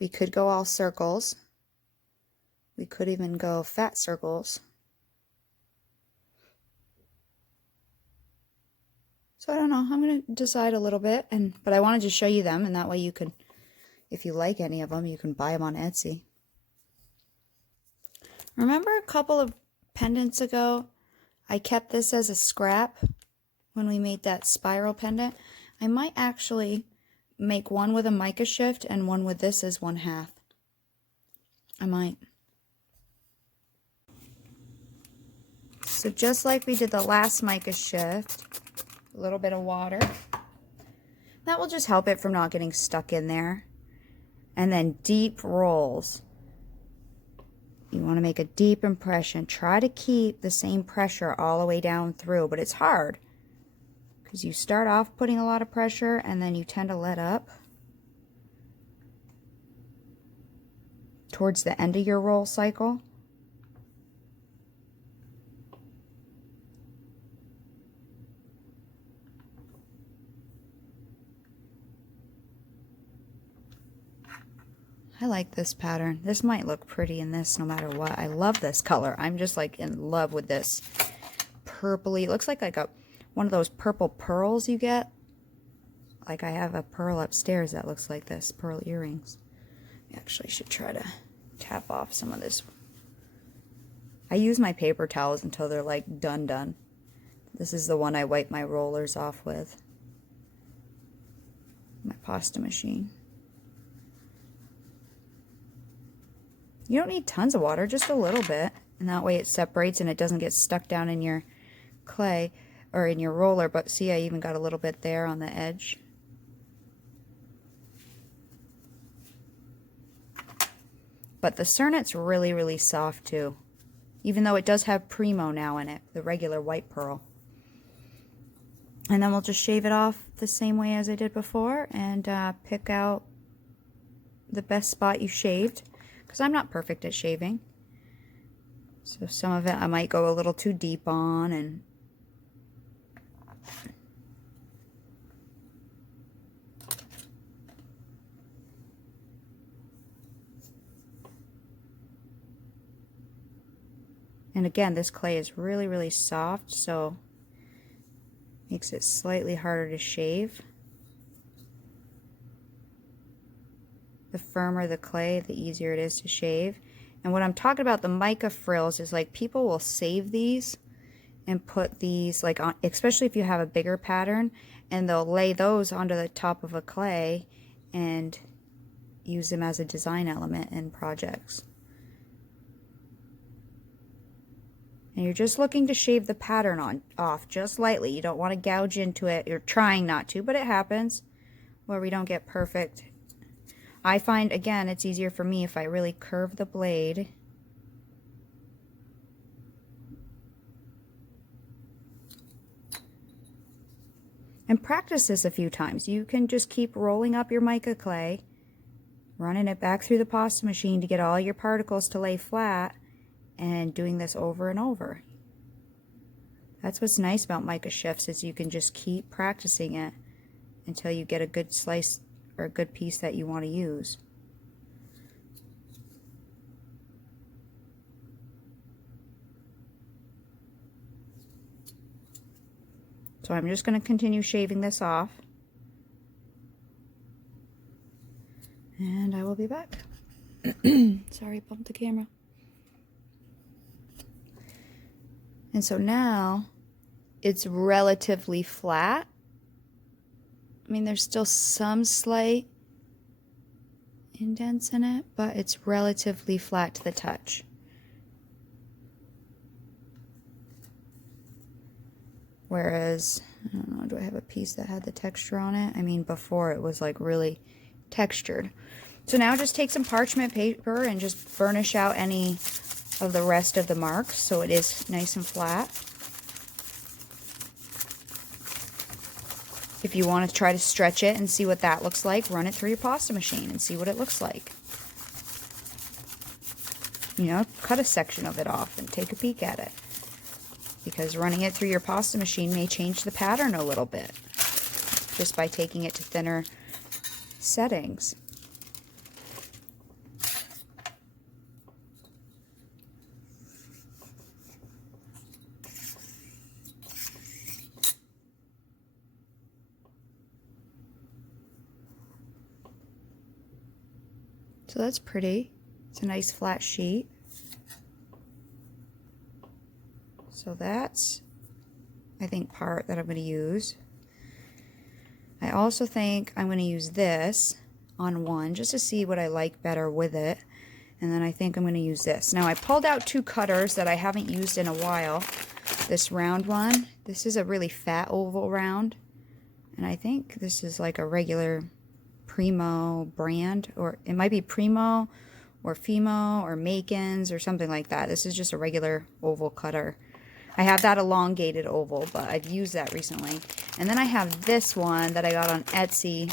We could go all circles. We could even go fat circles. So I don't know, I'm going to decide a little bit, but I wanted to show you them, and that way you could, if you like any of them, you can buy them on Etsy. Remember a couple of pendants ago, I kept this as a scrap when we made that spiral pendant? I might actually make one with a mica shift and one with this as 1/2. I might. So just like we did the last mica shift, a little bit of water. That will just help it from not getting stuck in there. And then deep rolls. You want to make a deep impression. Try to keep the same pressure all the way down through, but it's hard because you start off putting a lot of pressure and then you tend to let up towards the end of your roll cycle. I like this pattern. This might look pretty in this no matter what. I love this color. I'm just like in love with this purpley. It looks like one of those purple pearls you get. Like I have a pearl upstairs that looks like this. Pearl earrings. I actually should try to tap off some of this. I use my paper towels until they're like done. This is the one I wipe my rollers off with. My pasta machine. You don't need tons of water, just a little bit. And that way it separates and it doesn't get stuck down in your clay or in your roller. But see, I even got a little bit there on the edge. But the cernet's really, really soft too. Even though it does have Primo now in it, the regular white pearl. And then we'll just shave it off the same way as I did before and pick out the best spot you shaved. Because I'm not perfect at shaving. So some of it I might go a little too deep on and again, this clay is really, really soft, so makes it slightly harder to shave. The firmer the clay, the easier it is to shave. And what I'm talking about, the mica frills, is like people will save these and put these like on, especially if you have a bigger pattern, and they'll lay those onto the top of a clay and use them as a design element in projects. And you're just looking to shave the pattern off just lightly. You don't want to gouge into it. You're trying not to, but it happens where we don't get perfect. I find, again, it's easier for me if I really curve the blade. And practice this a few times. You can just keep rolling up your mica clay, running it back through the pasta machine to get all your particles to lay flat, and doing this over and over. That's what's nice about mica shifts, is you can just keep practicing it until you get a good slice or a good piece that you want to use. So I'm just going to continue shaving this off. And I will be back. Sorry, bumped the camera. And so now it's relatively flat. I mean, there's still some slight indents in it, but it's relatively flat to the touch. Whereas, I don't know, do I have a piece that had the texture on it? I mean, before it was like really textured. So now just take some parchment paper and just burnish out any of the rest of the marks so it is nice and flat. If you want to try to stretch it and see what that looks like, run it through your pasta machine and see what it looks like. You know, cut a section of it off and take a peek at it. Because running it through your pasta machine may change the pattern a little bit, just by taking it to thinner settings. So that's pretty. It's a nice flat sheet. So that's, I think, part that I'm going to use. I also think I'm going to use this on one just to see what I like better with it. And then I think I'm going to use this. Now I pulled out two cutters that I haven't used in a while. This round one. This is a really fat oval round. And I think this is like a regular Primo brand, or it might be Primo or Fimo or Macon's or something like that. This is just a regular oval cutter. I have that elongated oval, but I've used that recently. And then I have this one that I got on Etsy.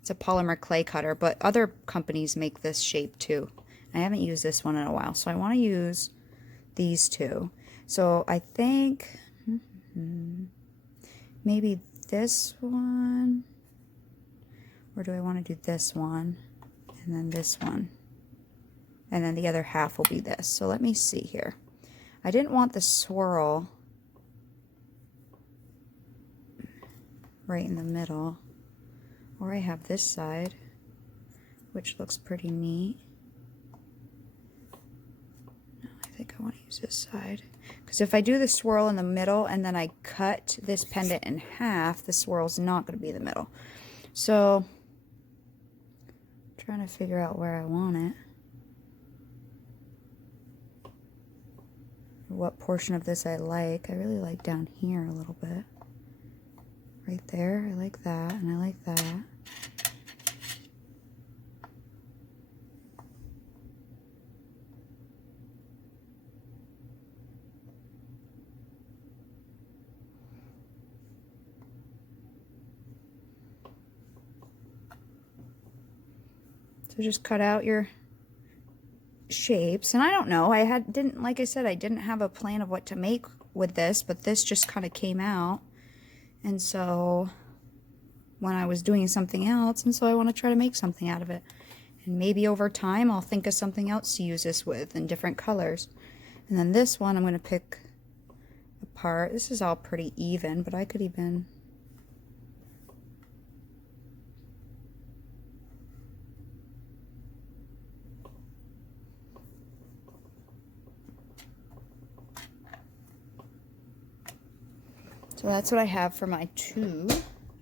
It's a polymer clay cutter, but other companies make this shape too. I haven't used this one in a while, so I want to use these two. So I think maybe this one, or do I want to do this one and then this one, and then the other half will be this. So let me see here. I didn't want the swirl right in the middle, or I have this side, which looks pretty neat. No, I think I want to use this side, because if I do the swirl in the middle and then I cut this pendant in half, the swirl's not going to be the middle. So I'm trying to figure out where I want it. What portion of this I like. I really like down here a little bit. Right there, I like that, and I like that. So just cut out your shapes, and I don't know, didn't like I said, I didn't have a plan of what to make with this, but this just kind of came out, and so when I was doing something else, and so I want to try to make something out of it, and maybe over time I'll think of something else to use this with in different colors. And then this one I'm going to pick apart. This is all pretty even, but I could even so that's what I have for my two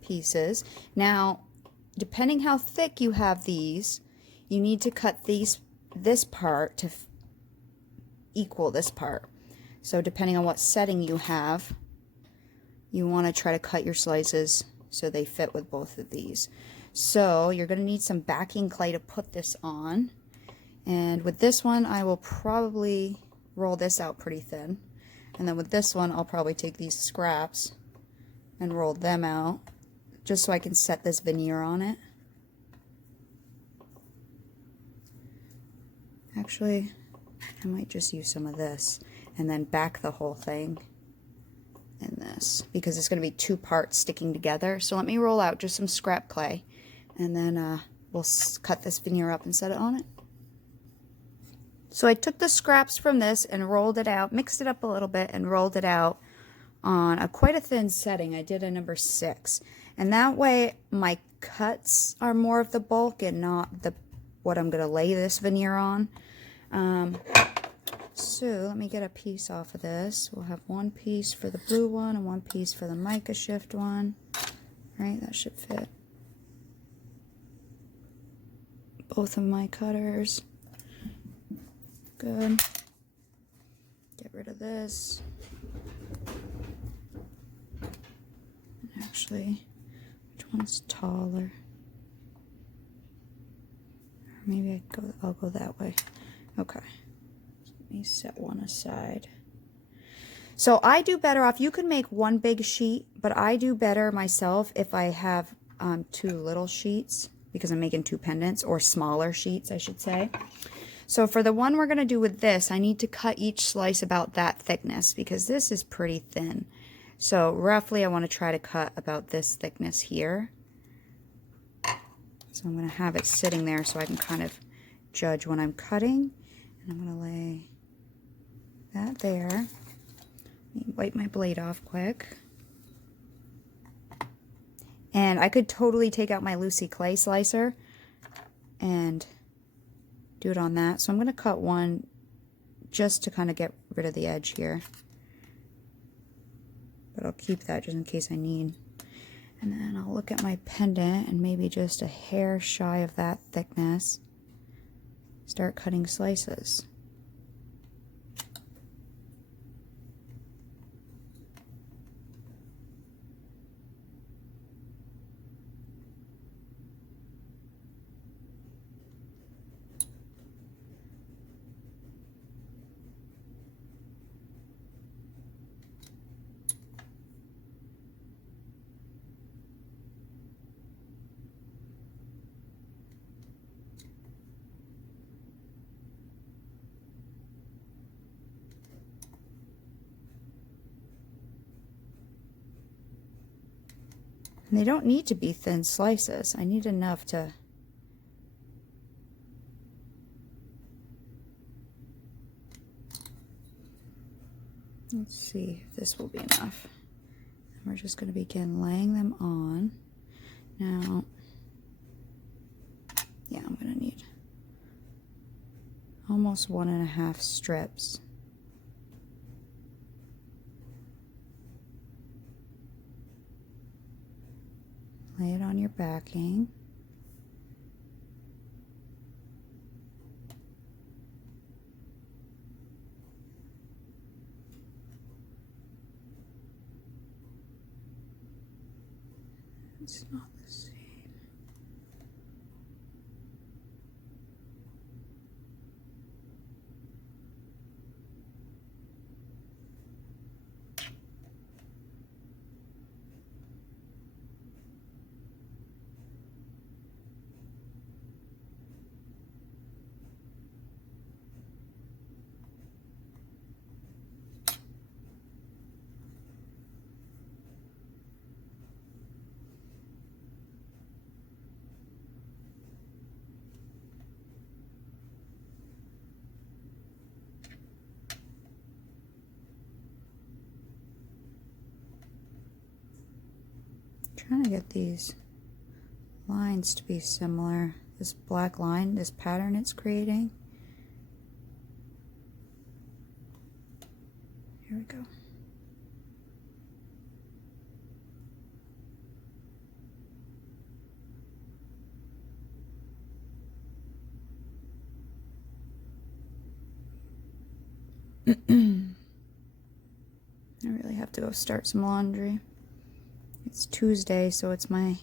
pieces. Now, depending how thick you have these, you need to cut this part to equal this part. So depending on what setting you have, you want to try to cut your slices so they fit with both of these. So you're going to need some backing clay to put this on. And with this one, I will probably roll this out pretty thin. And then with this one, I'll probably take these scraps and roll them out just so I can set this veneer on it. Actually, I might just use some of this and then back the whole thing in this, because it's going to be two parts sticking together. So let me roll out just some scrap clay, and then we'll cut this veneer up and set it on it. So I took the scraps from this and rolled it out, mixed it up a little bit and rolled it out on quite a thin setting. I did a number 6. And that way my cuts are more of the bulk and not what I'm going to lay this veneer on. So let me get a piece off of this. We'll have one piece for the blue one and one piece for the mica shift one. Right, that should fit both of my cutters. Good. Get rid of this. Actually, which one's taller? Or maybe I'll go that way. Okay. Let me set one aside. So I do better off, you can make one big sheet, but I do better myself if I have two little sheets, because I'm making two pendants, or smaller sheets, I should say. So for the one we're going to do with this, I need to cut each slice about that thickness, because this is pretty thin. So roughly I want to try to cut about this thickness here. So I'm going to have it sitting there so I can kind of judge when I'm cutting. And I'm going to lay that there. Let me wipe my blade off quick. And I could totally take out my Lucy Clay slicer and do it on that. So I'm going to cut one just to kind of get rid of the edge here. But I'll keep that just in case I need. And then I'll look at my pendant and maybe just a hair shy of that thickness. Start cutting slices. And they don't need to be thin slices. I need enough to... Let's see if this will be enough. And we're just going to begin laying them on. Now, yeah, I'm going to need almost 1.5 strips. Lay it on your backing. It's not the same. Trying to get these lines to be similar. This black line, this pattern it's creating. Here we go. I really have to go start some laundry. It's Tuesday, so it's my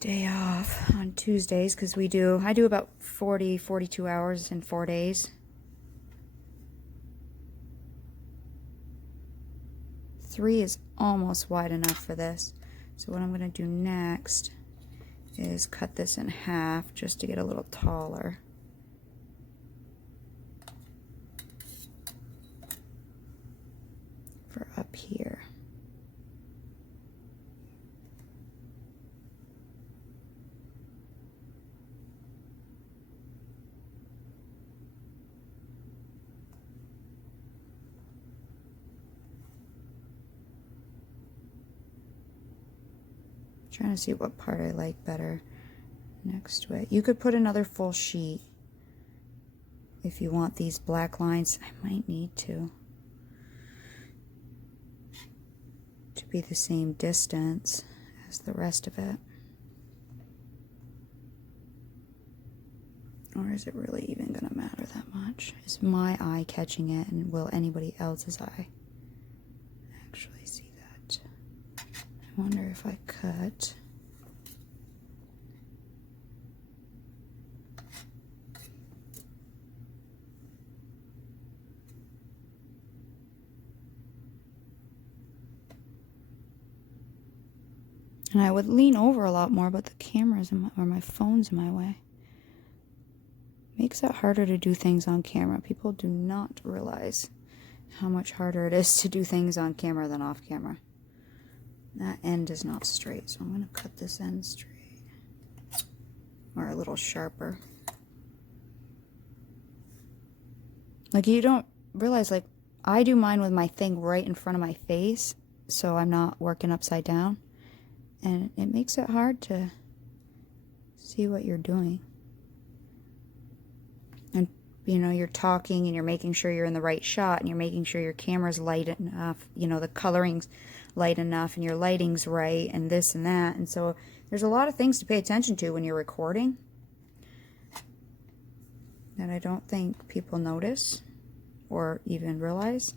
day off on Tuesdays, because I do about 42 hours in 4 days. 3 is almost wide enough for this. So what I'm going to do next is cut this in half just to get a little taller. For up here. Trying to see what part I like better next to it. You could put another full sheet if you want these black lines. I might need to be the same distance as the rest of it. Or is it really even going to matter that much? Is my eye catching it, and will anybody else's eye actually see that? I wonder if I cut. And I would lean over a lot more, but the camera's or my phone's in my way. Makes it harder to do things on camera. People do not realize how much harder it is to do things on camera than off camera. That end is not straight, so I'm going to cut this end straight. Or a little sharper. Like, you don't realize, like, I do mine with my thing right in front of my face, so I'm not working upside down. And it makes it hard to see what you're doing. And, you know, you're talking and you're making sure you're in the right shot and you're making sure your camera's light enough, you know, the coloring's light enough and your lighting's right and this and that. And so there's a lot of things to pay attention to when you're recording that I don't think people notice or even realize.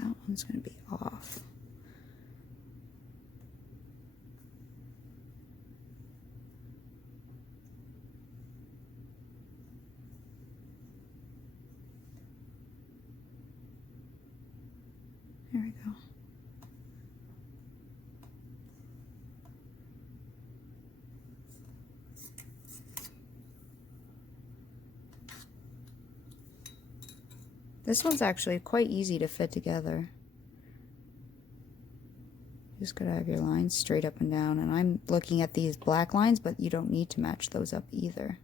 Now that one's going to be off. There we go. This one's actually quite easy to fit together. You just gotta have your lines straight up and down. And I'm looking at these black lines, but you don't need to match those up either.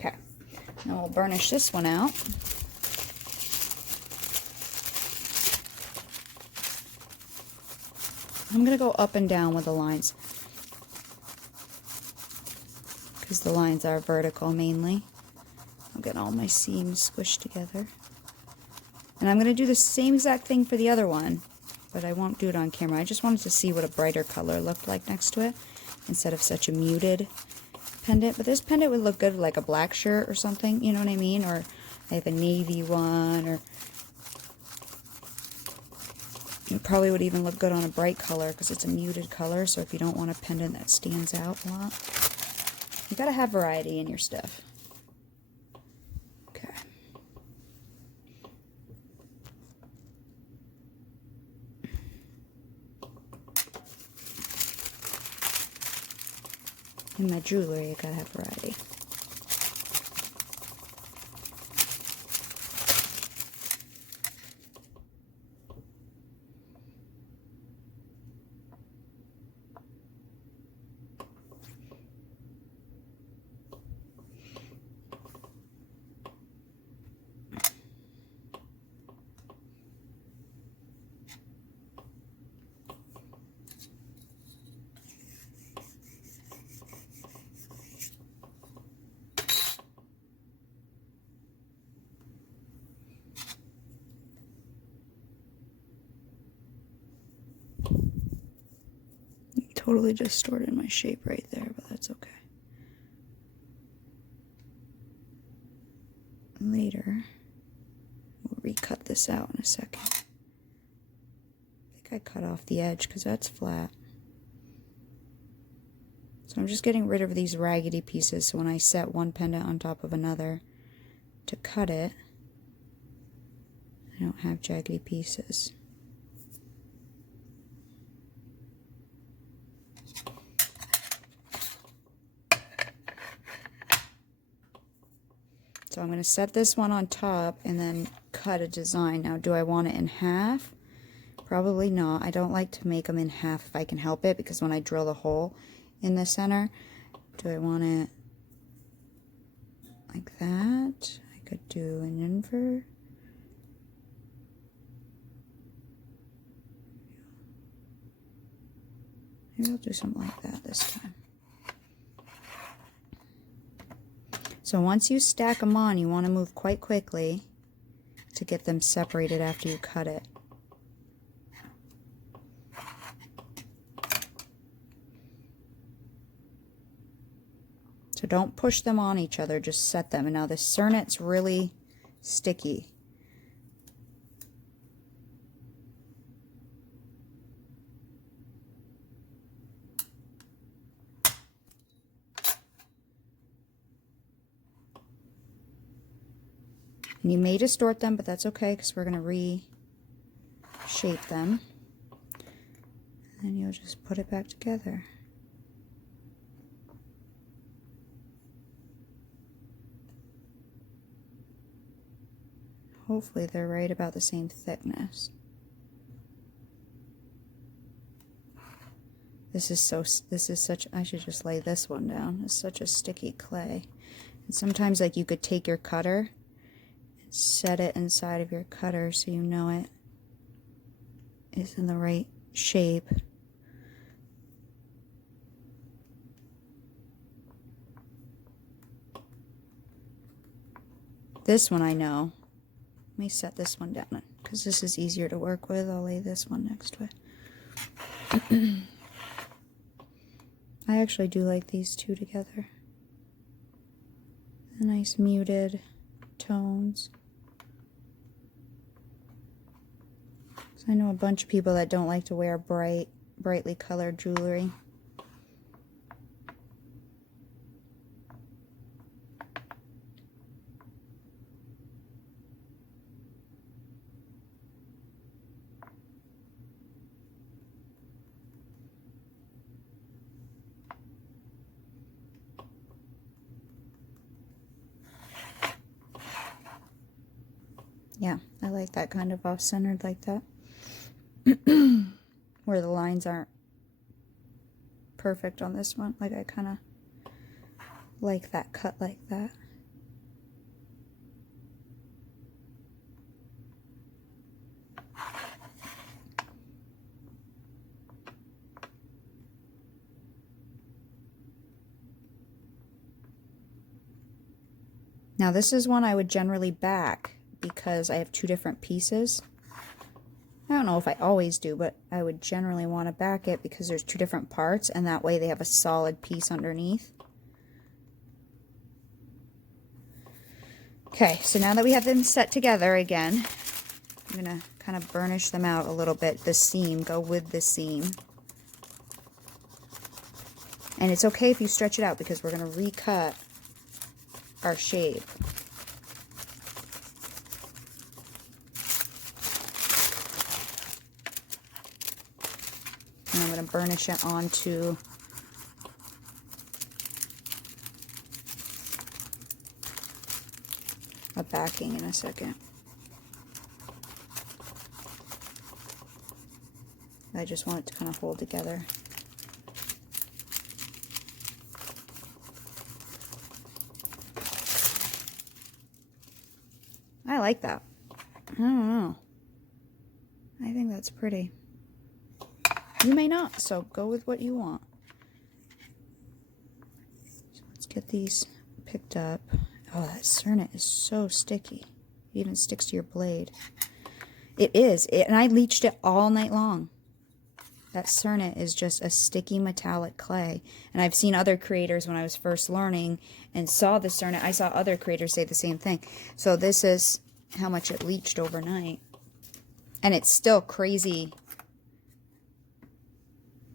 Okay, now we'll burnish this one out. I'm going to go up and down with the lines because the lines are vertical mainly. I'm getting all my seams squished together. And I'm going to do the same exact thing for the other one, but I won't do it on camera. I just wanted to see what a brighter color looked like next to it instead of such a muted pendant. But this pendant would look good with like a black shirt or something, you know what I mean? Or I have a navy one, or it probably would even look good on a bright color because it's a muted color. So if you don't want a pendant that stands out a lot, you gotta have variety in your stuff. Okay. In my jewelry, you gotta have variety. Totally distorted my shape right there, but that's okay. Later, we'll recut this out in a second. I think I cut off the edge because that's flat. So I'm just getting rid of these raggedy pieces so when I set one pendant on top of another to cut it, I don't have jaggedy pieces. So I'm going to set this one on top and then cut a design. Now, do I want it in half? Probably not. I don't like to make them in half if I can help it, because when I drill the hole in the center, do I want it like that? I could do an invert. Maybe I'll do something like that this time. So once you stack them on, you want to move quite quickly to get them separated after you cut it. So don't push them on each other, just set them. And now this cernet's really sticky. And you may distort them, but that's okay because we're going to reshape them. And then you'll just put it back together. Hopefully they're right about the same thickness. This is such, I should just lay this one down. It's such a sticky clay. And sometimes like you could take your cutter, set it inside of your cutter so you know it is in the right shape. This one I know. Let me set this one down because this is easier to work with. I'll lay this one next to it. I actually do like these two together. The nice muted tones. I know a bunch of people that don't like to wear brightly colored jewelry. Yeah, I like that kind of off-centered like that. Where the lines aren't perfect on this one. Like I kind of like that cut like that. Now this is one I would generally back because I have two different pieces. I don't know if I always do, but I would generally want to back it because there's two different parts, and that way they have a solid piece underneath. Okay, so now that we have them set together again, I'm going to kind of burnish them out a little bit. The seam, go with the seam. And it's okay if you stretch it out because we're going to recut our shape. And I'm going to burnish it onto a backing in a second. I just want it to kind of hold together. I like that. I don't know. I think that's pretty. You may not, so go with what you want. So let's get these picked up. Oh, that cernet is so sticky. It even sticks to your blade. It is. And I leached it all night long. That cernet is just a sticky metallic clay. And I've seen other creators when I was first learning and saw the cernet. I saw other creators say the same thing. So this is how much it leached overnight. And it's still crazy.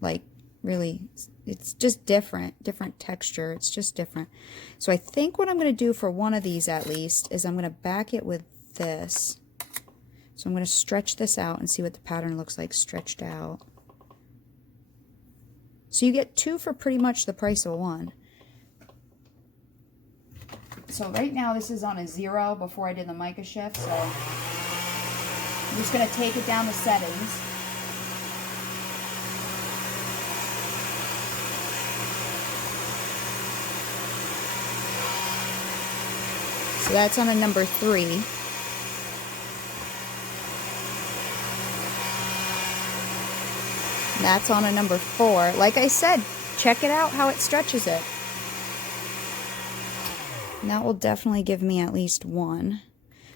Like, really, it's just different texture. It's just different. So I think what I'm going to do for one of these at least is I'm going to back it with this. So I'm going to stretch this out and see what the pattern looks like stretched out. So you get two for pretty much the price of one. So right now this is on a 0 before I did the mica shift. So I'm just going to take it down to settings. So that's on a number 3. That's on a number 4. Like I said, check it out how it stretches it. And that will definitely give me at least one.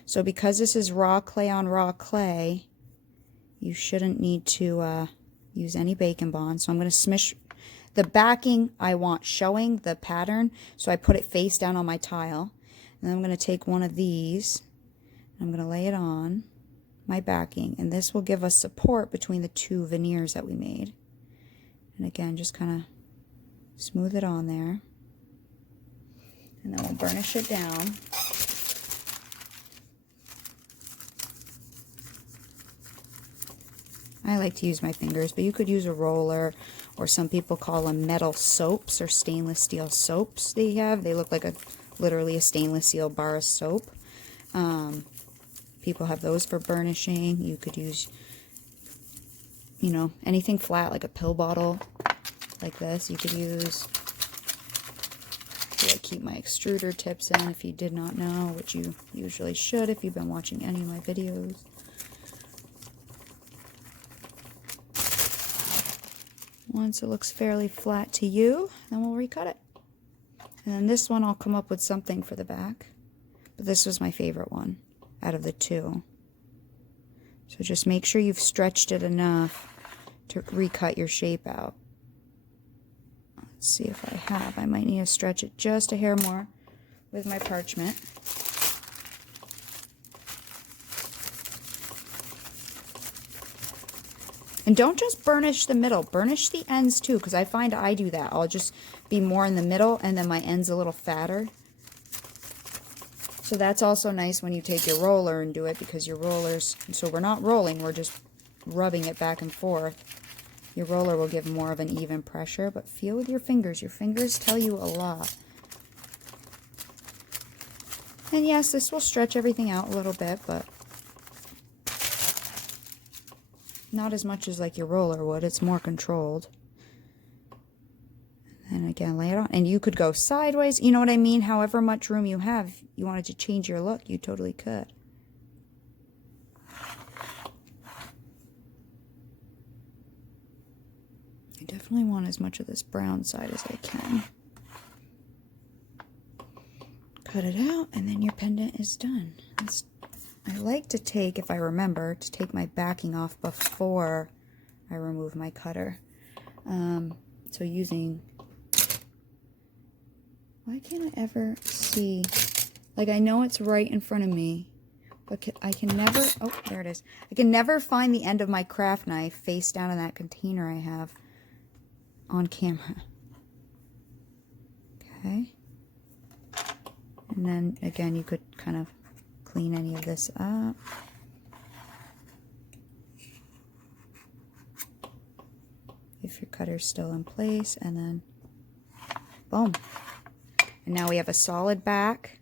So because this is raw clay on raw clay, you shouldn't need to use any Bacon Bond. So I'm going to smish the backing. I want showing the pattern, so I put it face down on my tile. And then I'm going to take one of these, and I'm going to lay it on my backing, and this will give us support between the two veneers that we made. And again, just kind of smooth it on there, and then we'll burnish it down. I like to use my fingers, but you could use a roller, or some people call them metal soaps or stainless steel soaps they have. They look like literally a stainless steel bar of soap. People have those for burnishing. You could use, you know, anything flat like a pill bottle like this. You could use. I keep my extruder tips in if you did not know, which you usually should if you've been watching any of my videos. Once it looks fairly flat to you, then we'll recut it. And then this one I'll come up with something for the back. But this was my favorite one out of the two. So just make sure you've stretched it enough to recut your shape out. Let's see if I have. I might need to stretch it just a hair more with my parchment. And don't just burnish the middle, burnish the ends too, because I find I do that. I'll just be more in the middle and then my end's a little fatter. So that's also nice when you take your roller and do it, because your rollers, so we're not rolling, we're just rubbing it back and forth. Your roller will give more of an even pressure, but feel with your fingers. Your fingers tell you a lot. And yes, this will stretch everything out a little bit, but not as much as like your roller would. It's more controlled. And again, lay it on. And you could go sideways. You know what I mean? However much room you have, you wanted to change your look, you totally could. I definitely want as much of this brown side as I can. Cut it out, and then your pendant is done. I like to take, if I remember, to take my backing off before I remove my cutter. So using... Why can't I ever see? Like, I know it's right in front of me, but I can never... Oh, there it is. I can never find the end of my craft knife face down in that container I have on camera. Okay. And then, again, you could kind of clean any of this up. If your cutter's still in place, and then boom. And now we have a solid back.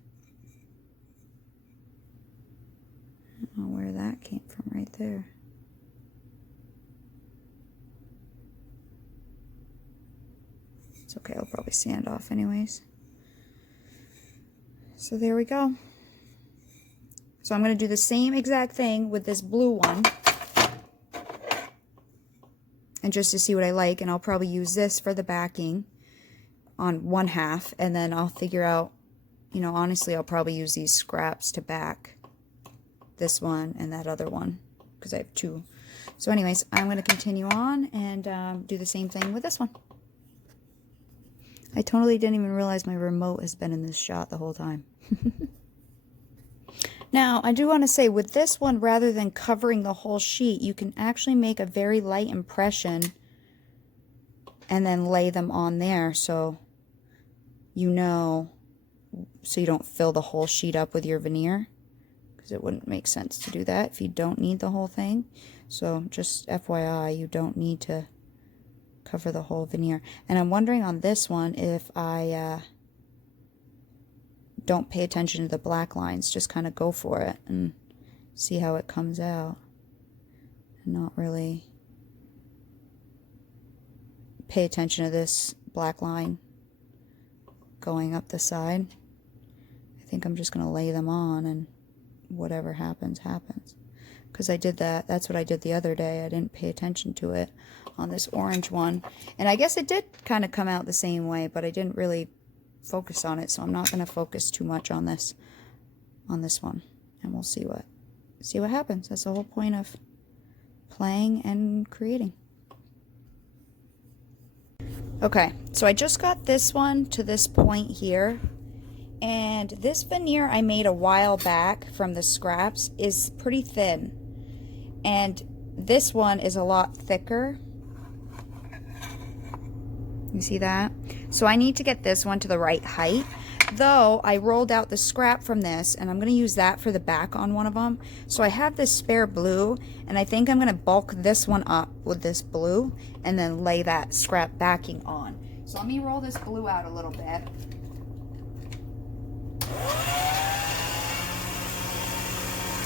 I don't know where that came from right there. It's okay, I'll probably sand off anyways. So there we go. So I'm going to do the same exact thing with this blue one. And just to see what I like, and I'll probably use this for the backing on one half, and then I'll figure out, you know, honestly, I'll probably use these scraps to back this one and that other one, because I have two. So anyways, I'm going to continue on and do the same thing with this one. I totally didn't even realize my remote has been in this shot the whole time. Now, I do want to say, with this one, rather than covering the whole sheet, you can actually make a very light impression and then lay them on there, so you know, so you don't fill the whole sheet up with your veneer, because it wouldn't make sense to do that if you don't need the whole thing. So just FYI, you don't need to cover the whole veneer. And I'm wondering on this one if I don't pay attention to the black lines, just kind of go for it and see how it comes out, and not really pay attention to this black line going up the side. I think I'm just going to lay them on, and whatever happens, happens. Because I did that. That's what I did the other day. I didn't pay attention to it on this orange one. And I guess it did kind of come out the same way, but I didn't really focus on it, so I'm not going to focus too much on this one. and we'll see what happens. That's the whole point of playing and creating. Okay, so I just got this one to this point here, and this veneer I made a while back from the scraps is pretty thin, and this one is a lot thicker. You see that? So I need to get this one to the right height. Though I rolled out the scrap from this, and I'm going to use that for the back on one of them. So I have this spare blue, and I think I'm going to bulk this one up with this blue and then lay that scrap backing on. So let me roll this blue out a little bit.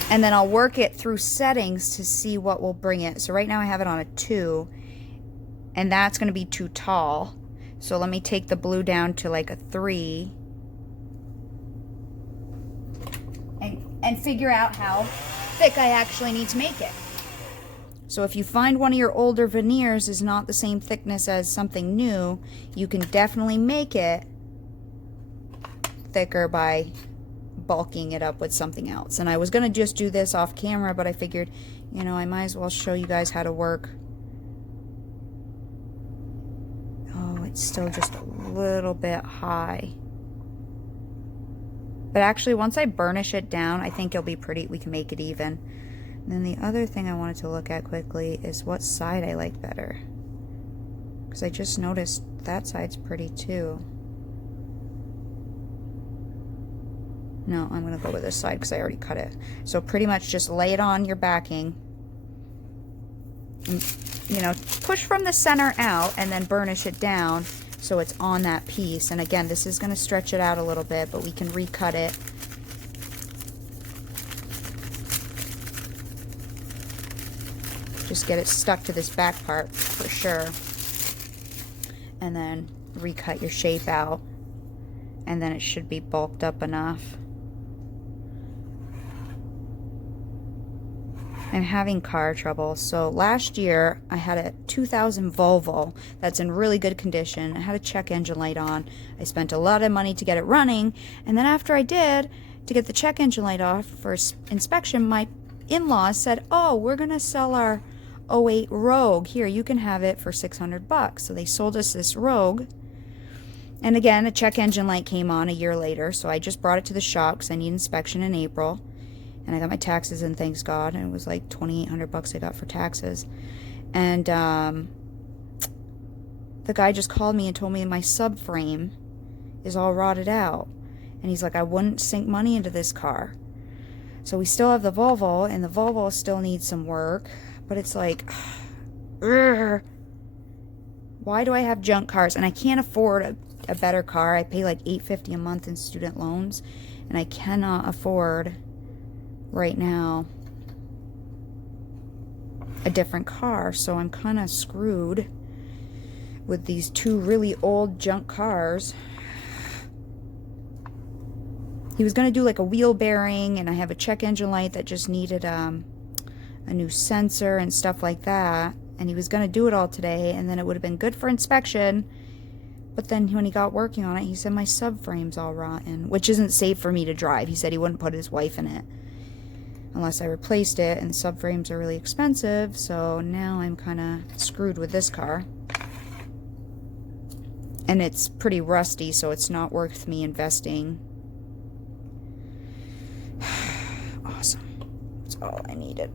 And then I'll work it through settings to see what will bring it. So right now I have it on a 2, and that's going to be too tall. So let me take the blue down to like a 3. And figure out how thick I actually need to make it. So if you find one of your older veneers is not the same thickness as something new, you can definitely make it thicker by bulking it up with something else. And I was going to just do this off camera, but I figured, you know, I might as well show you guys how to work. Oh, it's still just a little bit high. But actually, once I burnish it down, I think it'll be pretty. We can make it even. And then the other thing I wanted to look at quickly is what side I like better. Because I just noticed that side's pretty too. No, I'm going to go with this side because I already cut it. So pretty much just lay it on your backing. And, you know, push from the center out and then burnish it down so it's on that piece. And again, this is going to stretch it out a little bit, but we can recut it. Just get it stuck to this back part for sure. And then recut your shape out. And then it should be bulked up enough. I'm having car trouble. So last year I had a 2000 Volvo that's in really good condition. I had a check engine light on. I spent a lot of money to get it running, and then after I did, to get the check engine light off for inspection, my in-laws said, oh, we're gonna sell our 08 Rogue. Here, you can have it for $600. So they sold us this Rogue. And again, a check engine light came on a year later, so I just brought it to the shop because I need inspection in April. And I got my taxes in, thanks God, and it was like $2,800 I got for taxes. And the guy just called me and told me my subframe is all rotted out. And he's like, I wouldn't sink money into this car. So we still have the Volvo, and the Volvo still needs some work. But it's like, why do I have junk cars? And I can't afford a better car. I pay like $850 a month in student loans, and I cannot afford right now a different car. So I'm kind of screwed with these two really old junk cars. He was going to do like a wheel bearing, and I have a check engine light that just needed a new sensor and stuff like that, and he was going to do it all today, and then it would have been good for inspection. But then when he got working on it, he said my subframe's all rotten, which isn't safe for me to drive. He said he wouldn't put his wife in it unless I replaced it, and subframes are really expensive, so now I'm kind of screwed with this car. And it's pretty rusty, so it's not worth me investing. Awesome. That's all I needed.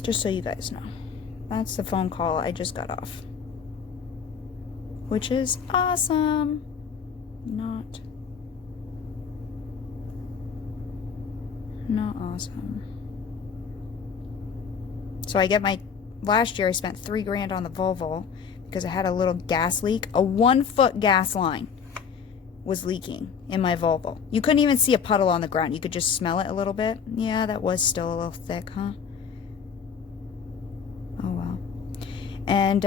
Just so you guys know. That's the phone call I just got off. Which is awesome. Not awesome. So I get my, last year I spent $3,000 on the Volvo because I had a little gas leak. A 1-foot gas line was leaking in my Volvo. You couldn't even see a puddle on the ground. You could just smell it a little bit. Yeah, that was still a little thick, huh? Oh well. And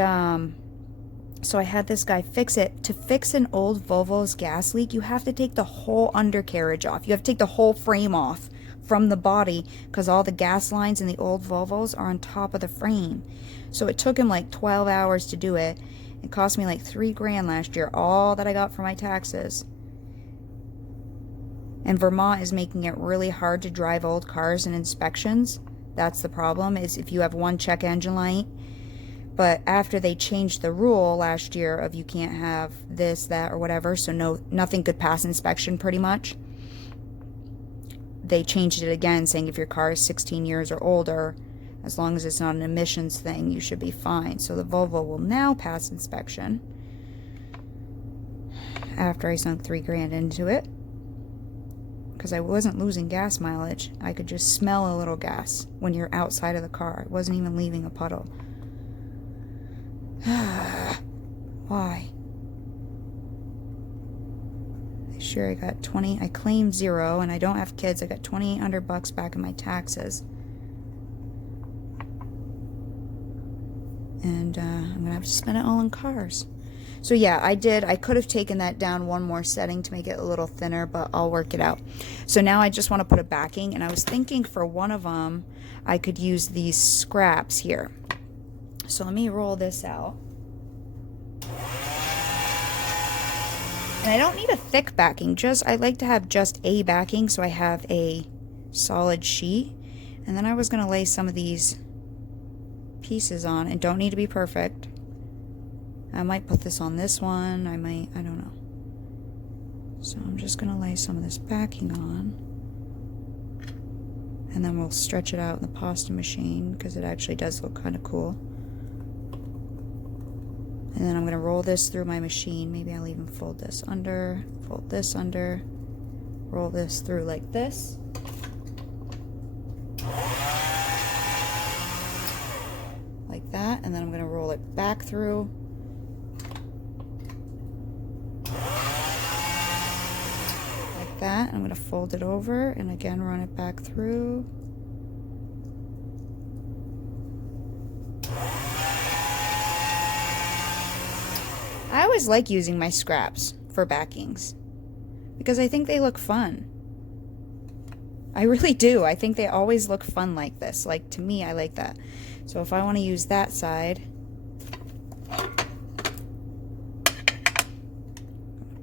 so I had this guy fix it. To fix an old Volvo's gas leak, you have to take the whole undercarriage off. You have to take the whole frame off from the body because all the gas lines in the old Volvos are on top of the frame. So it took him like 12 hours to do it. It cost me like $3,000 last year, all that I got for my taxes. And Vermont is making it really hard to drive old cars in inspections. That's the problem, is if you have one check engine light. But after they changed the rule last year of you can't have this, that, or whatever, so nothing could pass inspection pretty much. They changed it again, saying if your car is 16 years or older, as long as it's not an emissions thing, you should be fine. So the Volvo will now pass inspection after I sunk $3,000 into it. Because I wasn't losing gas mileage. I could just smell a little gas when you're outside of the car. It wasn't even leaving a puddle. Why? Sure, I got 20. I claimed 0, and I don't have kids. I got $2,800 back in my taxes. And I'm gonna have to spend it all on cars. So yeah, I could have taken that down one more setting to make it a little thinner, but I'll work it out. So now I just want to put a backing, and I was thinking for one of them I could use these scraps here. So let me roll this out. And I don't need a thick backing, I like to have just a backing so I have a solid sheet. And then I was going to lay some of these pieces on, and don't need to be perfect. I might put this on this one, I don't know. So I'm just going to lay some of this backing on. And then we'll stretch it out in the pasta machine because it actually does look kind of cool. And then I'm going to roll this through my machine. Maybe I'll even fold this under, roll this through like this. Like that. And then I'm going to roll it back through. Like that. I'm going to fold it over and again run it back through. I always like using my scraps for backings because I think they look fun. I really do. I think they always look fun like this. Like, to me, I like that. So if I want to use that side,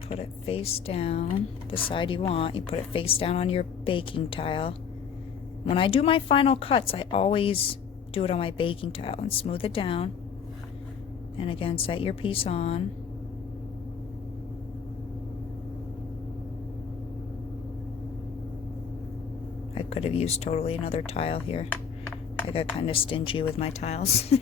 put it face down, the side you want. You put it face down on your baking tile. When I do my final cuts, I always do it on my baking tile and smooth it down. And again, set your piece on. I could have used totally another tile here. I got kind of stingy with my tiles.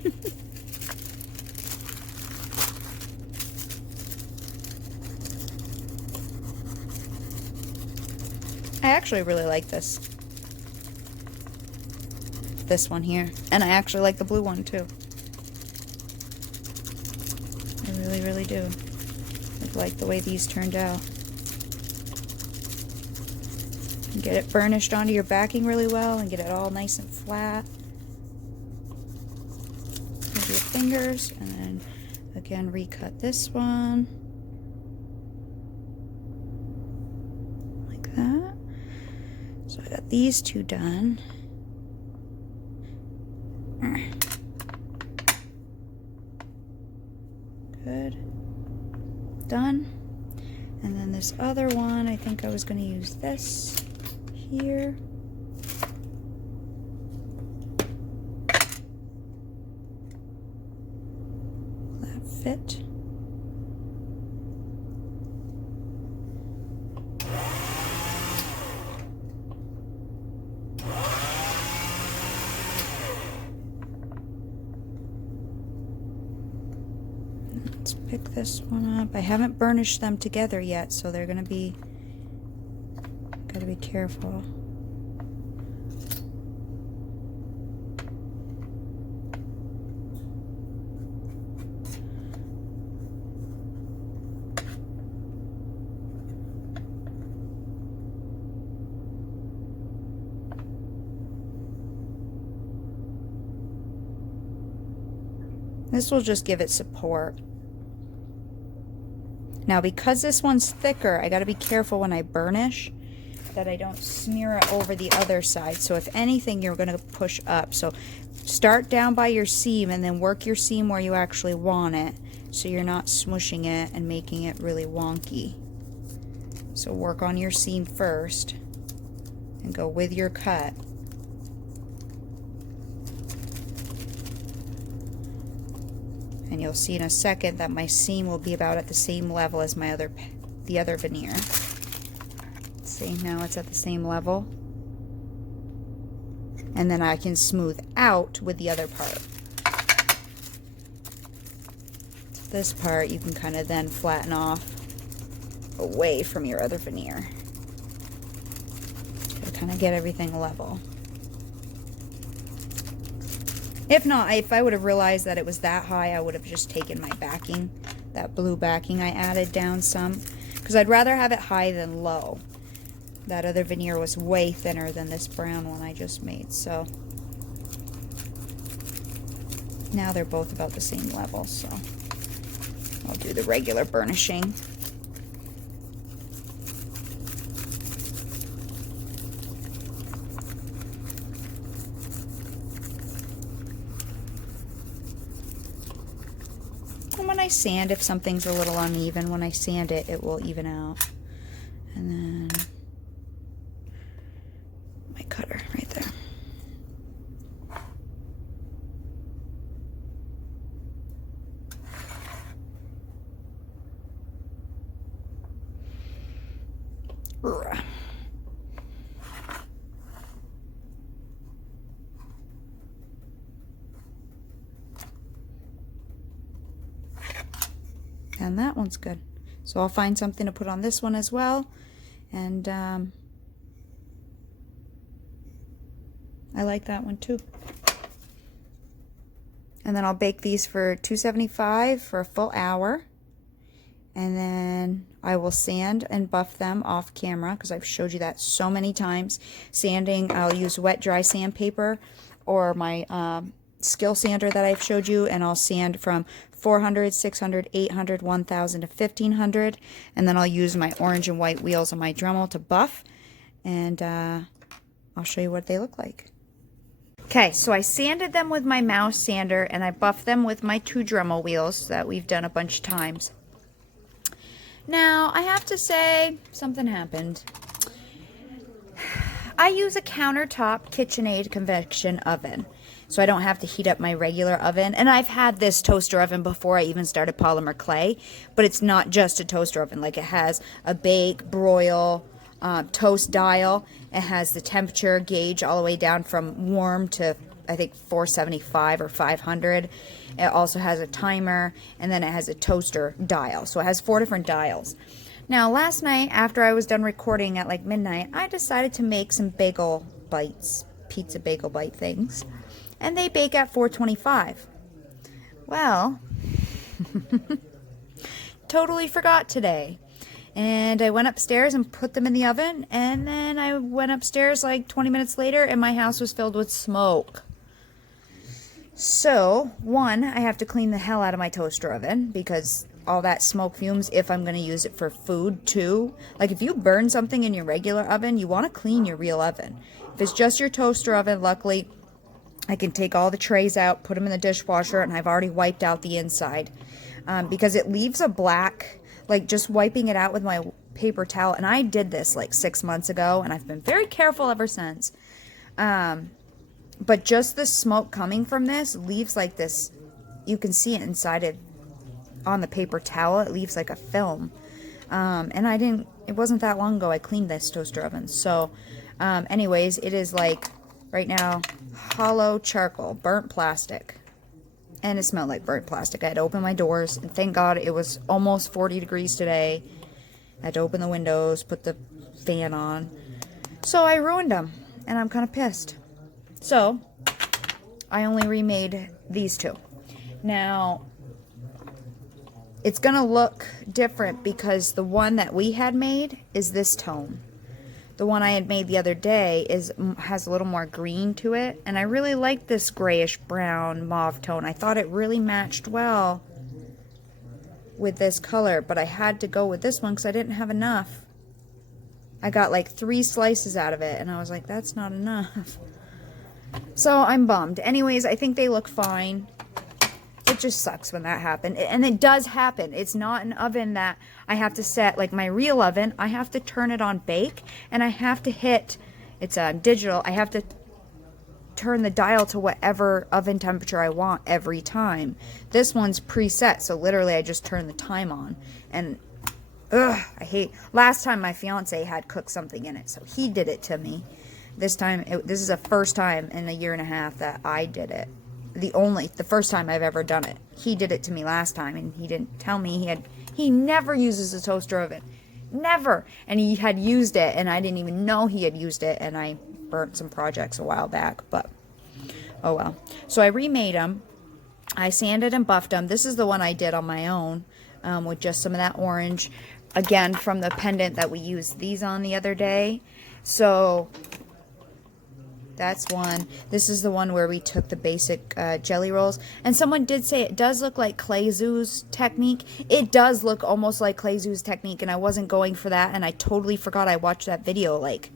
I actually really like this one here. And I actually like the blue one too. I really, really do. I like the way these turned out. And get it burnished onto your backing really well and get it all nice and flat with your fingers. And then again recut this one like that. So I got these two done. Good. Done. And then this other one, I think I was going to use this here. Will that fit? Let's pick this one up. I haven't burnished them together yet, so they're gonna be, gotta be careful. This will just give it support. Now, because this one's thicker, I gotta be careful when I burnish that I don't smear it over the other side. So if anything, you're gonna push up. So start down by your seam and then work your seam where you actually want it, so you're not smushing it and making it really wonky. So work on your seam first and go with your cut. And you'll see in a second that my seam will be about at the same level as the other veneer. See, now it's at the same level. And then I can smooth out with the other part. So this part you can kind of then flatten off away from your other veneer to kind of get everything level. If not, if I would have realized that it was that high, I would have just taken my backing, that blue backing I added down some, because I'd rather have it high than low. That other veneer was way thinner than this brown one I just made, so now they're both about the same level, so I'll do the regular burnishing. And when I sand, if something's a little uneven, when I sand it, it will even out. And then my cutter right there. And that one's good. So I'll find something to put on this one as well. And I like that one too. And then I'll bake these for 275 for a full hour. And then I will sand and buff them off camera because I've showed you that so many times. Sanding, I'll use wet dry sandpaper or my skill sander that I've showed you, and I'll sand from 400, 600, 800, 1000 to 1500, and then I'll use my orange and white wheels on my Dremel to buff, and I'll show you what they look like. Okay, so I sanded them with my mouse sander, and I buffed them with my 2 Dremel wheels that we've done a bunch of times. Now, I have to say, something happened. I use a countertop KitchenAid convection oven, so I don't have to heat up my regular oven. And I've had this toaster oven before I even started polymer clay, but it's not just a toaster oven. Like, it has a bake, broil, toast dial. It has the temperature gauge all the way down from warm to, I think, 475 or 500. It also has a timer, and then it has a toaster dial. So it has 4 different dials. Now, last night, after I was done recording at like midnight, I decided to make some bagel bites, pizza bagel bite things. And they bake at 425. Well, totally forgot today. And I went upstairs and put them in the oven, and then I went upstairs like 20 minutes later and my house was filled with smoke. So, one, I have to clean the hell out of my toaster oven because all that smoke fumes if I'm going to use it for food too. Like, if you burn something in your regular oven, you want to clean your real oven. If it's just your toaster oven, luckily I can take all the trays out, put them in the dishwasher, and I've already wiped out the inside. Because it leaves a black, like just wiping it out with my paper towel. And I did this like 6 months ago, and I've been very careful ever since. But just the smoke coming from this leaves like this, you can see it inside it on the paper towel. It leaves like a film. And it wasn't that long ago I cleaned this toaster oven. So anyways, it is like right now hollow charcoal, burnt plastic. And it smelled like burnt plastic. I had to open my doors, and thank God it was almost 40 degrees today. I had to open the windows, put the fan on. So I ruined them, and I'm kind of pissed. So I only remade these 2. Now, it's going to look different because the one that we had made is this tone. The one I had made the other day has a little more green to it, and I really like this grayish brown mauve tone. I thought it really matched well with this color, but I had to go with this one because I didn't have enough. I got like 3 slices out of it, and I was like, that's not enough. So I'm bummed. Anyways, I think they look fine. just sucks when that happened. And it does happen. It's not an oven that I have to set, like my real oven. I have to turn it on bake, and I have to hit, it's digital, I have to turn the dial to whatever oven temperature I want every time. This one's preset, so literally I just turn the time on. And ugh, I hate, last time my fiance had cooked something in it, so he did it to me. This time, this is the first time in a year and a half that I did it. The first time I've ever done it. He did it to me last time, and he didn't tell me he never uses a toaster oven. Never. And he had used it, and I didn't even know he had used it, and I burnt some projects a while back, but oh well. So I remade them. I sanded and buffed them. This is the one I did on my own, with just some of that orange, again from the pendant that we used these on the other day. So that's one. This is the one where we took the basic jelly rolls, and someone did say it does look like Clay Zoo's technique. It does look almost like Clay Zoo's technique, and I wasn't going for that, and I totally forgot I watched that video like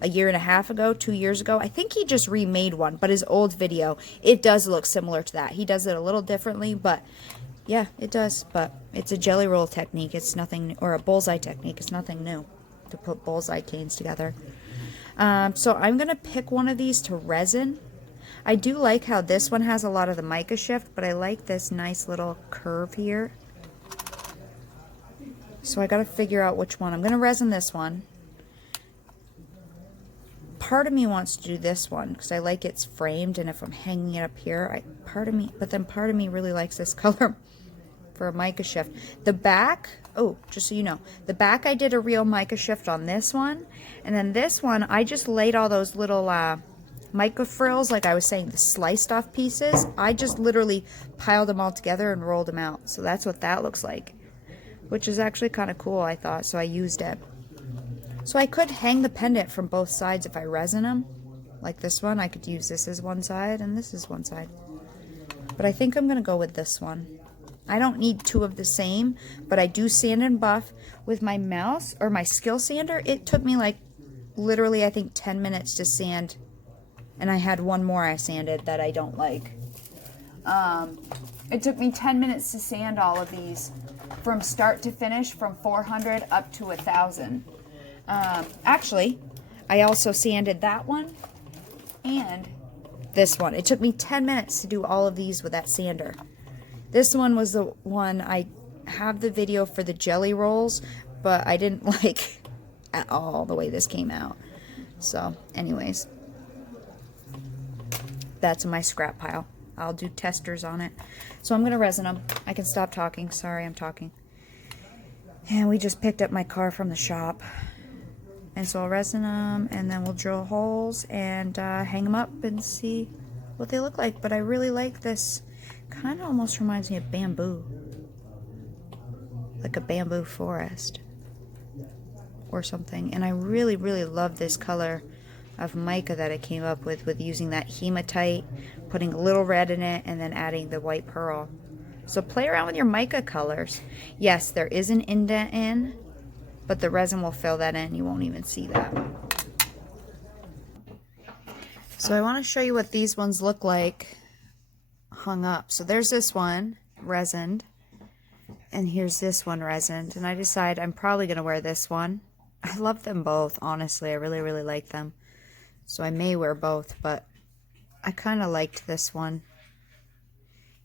a year and a half ago, 2 years ago. I think he just remade one, but his old video, it does look similar to that. He does it a little differently, but yeah, it does. But it's a jelly roll technique. It's nothing, or a bullseye technique. It's nothing new to put bullseye canes together. So I'm going to pick one of these to resin. I do like how this one has a lot of the mica shift, but I like this nice little curve here. So I got to figure out which one. I'm going to resin this one. Part of me wants to do this one because I like it's framed, and if I'm hanging it up here, part of me really likes this color for a mica shift. The back, oh, just so you know, the back I did a real mica shift on this one, and then this one I just laid all those little mica frills, like I was saying, the sliced off pieces. I just literally piled them all together and rolled them out. So that's what that looks like, which is actually kind of cool, I thought, so I used it. So I could hang the pendant from both sides if I resin them. Like this one, I could use this as one side and this is one side. But I think I'm going to go with this one. I don't need two of the same, but I do sand and buff. With my mouse, or my skill sander, it took me like literally I think 10 minutes to sand. And I had one more I sanded that I don't like. It took me 10 minutes to sand all of these from start to finish, from 400 up to 1,000. Actually, I also sanded that one and this one. It took me 10 minutes to do all of these with that sander. This one was the one, I have the video for the jelly rolls, but I didn't like at all the way this came out. So anyways, that's in my scrap pile. I'll do testers on it. So I'm going to resin them. I can stop talking. Sorry, I'm talking. And we just picked up my car from the shop. And so I'll resin them, and then we'll drill holes and hang them up and see what they look like. But I really like this. Kind of almost reminds me of bamboo. Like a bamboo forest or something. And I really, really love this color of mica that I came up with using that hematite, putting a little red in it, and then adding the white pearl. So play around with your mica colors. Yes, there is an indent in, but the resin will fill that in. You won't even see that. So I want to show you what these ones look like hung up. So there's this one resined, and here's this one resined, and I decide I'm probably going to wear this one. I love them both, honestly. I really, really like them. So I may wear both, but I kind of liked this one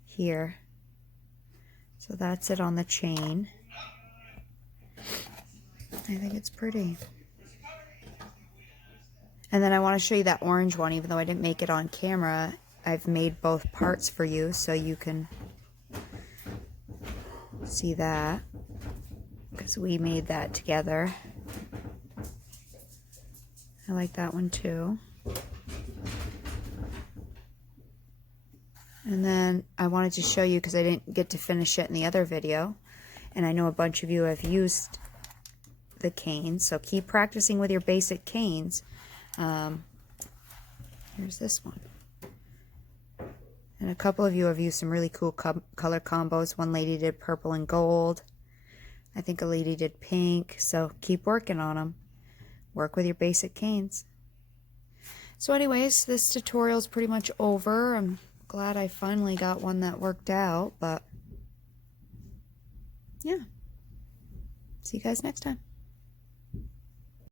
here. So that's it on the chain. I think it's pretty. And then I want to show you that orange one, even though I didn't make it on camera. I've made both parts for you so you can see that, because we made that together. I like that one too. And then I wanted to show you, because I didn't get to finish it in the other video, and I know a bunch of you have used the canes, so keep practicing with your basic canes. Here's this one. And a couple of you have used some really cool color combos. One lady did purple and gold. I think a lady did pink. So keep working on them. Work with your basic canes. So anyways, this tutorial is pretty much over. I'm glad I finally got one that worked out, but yeah. See you guys next time.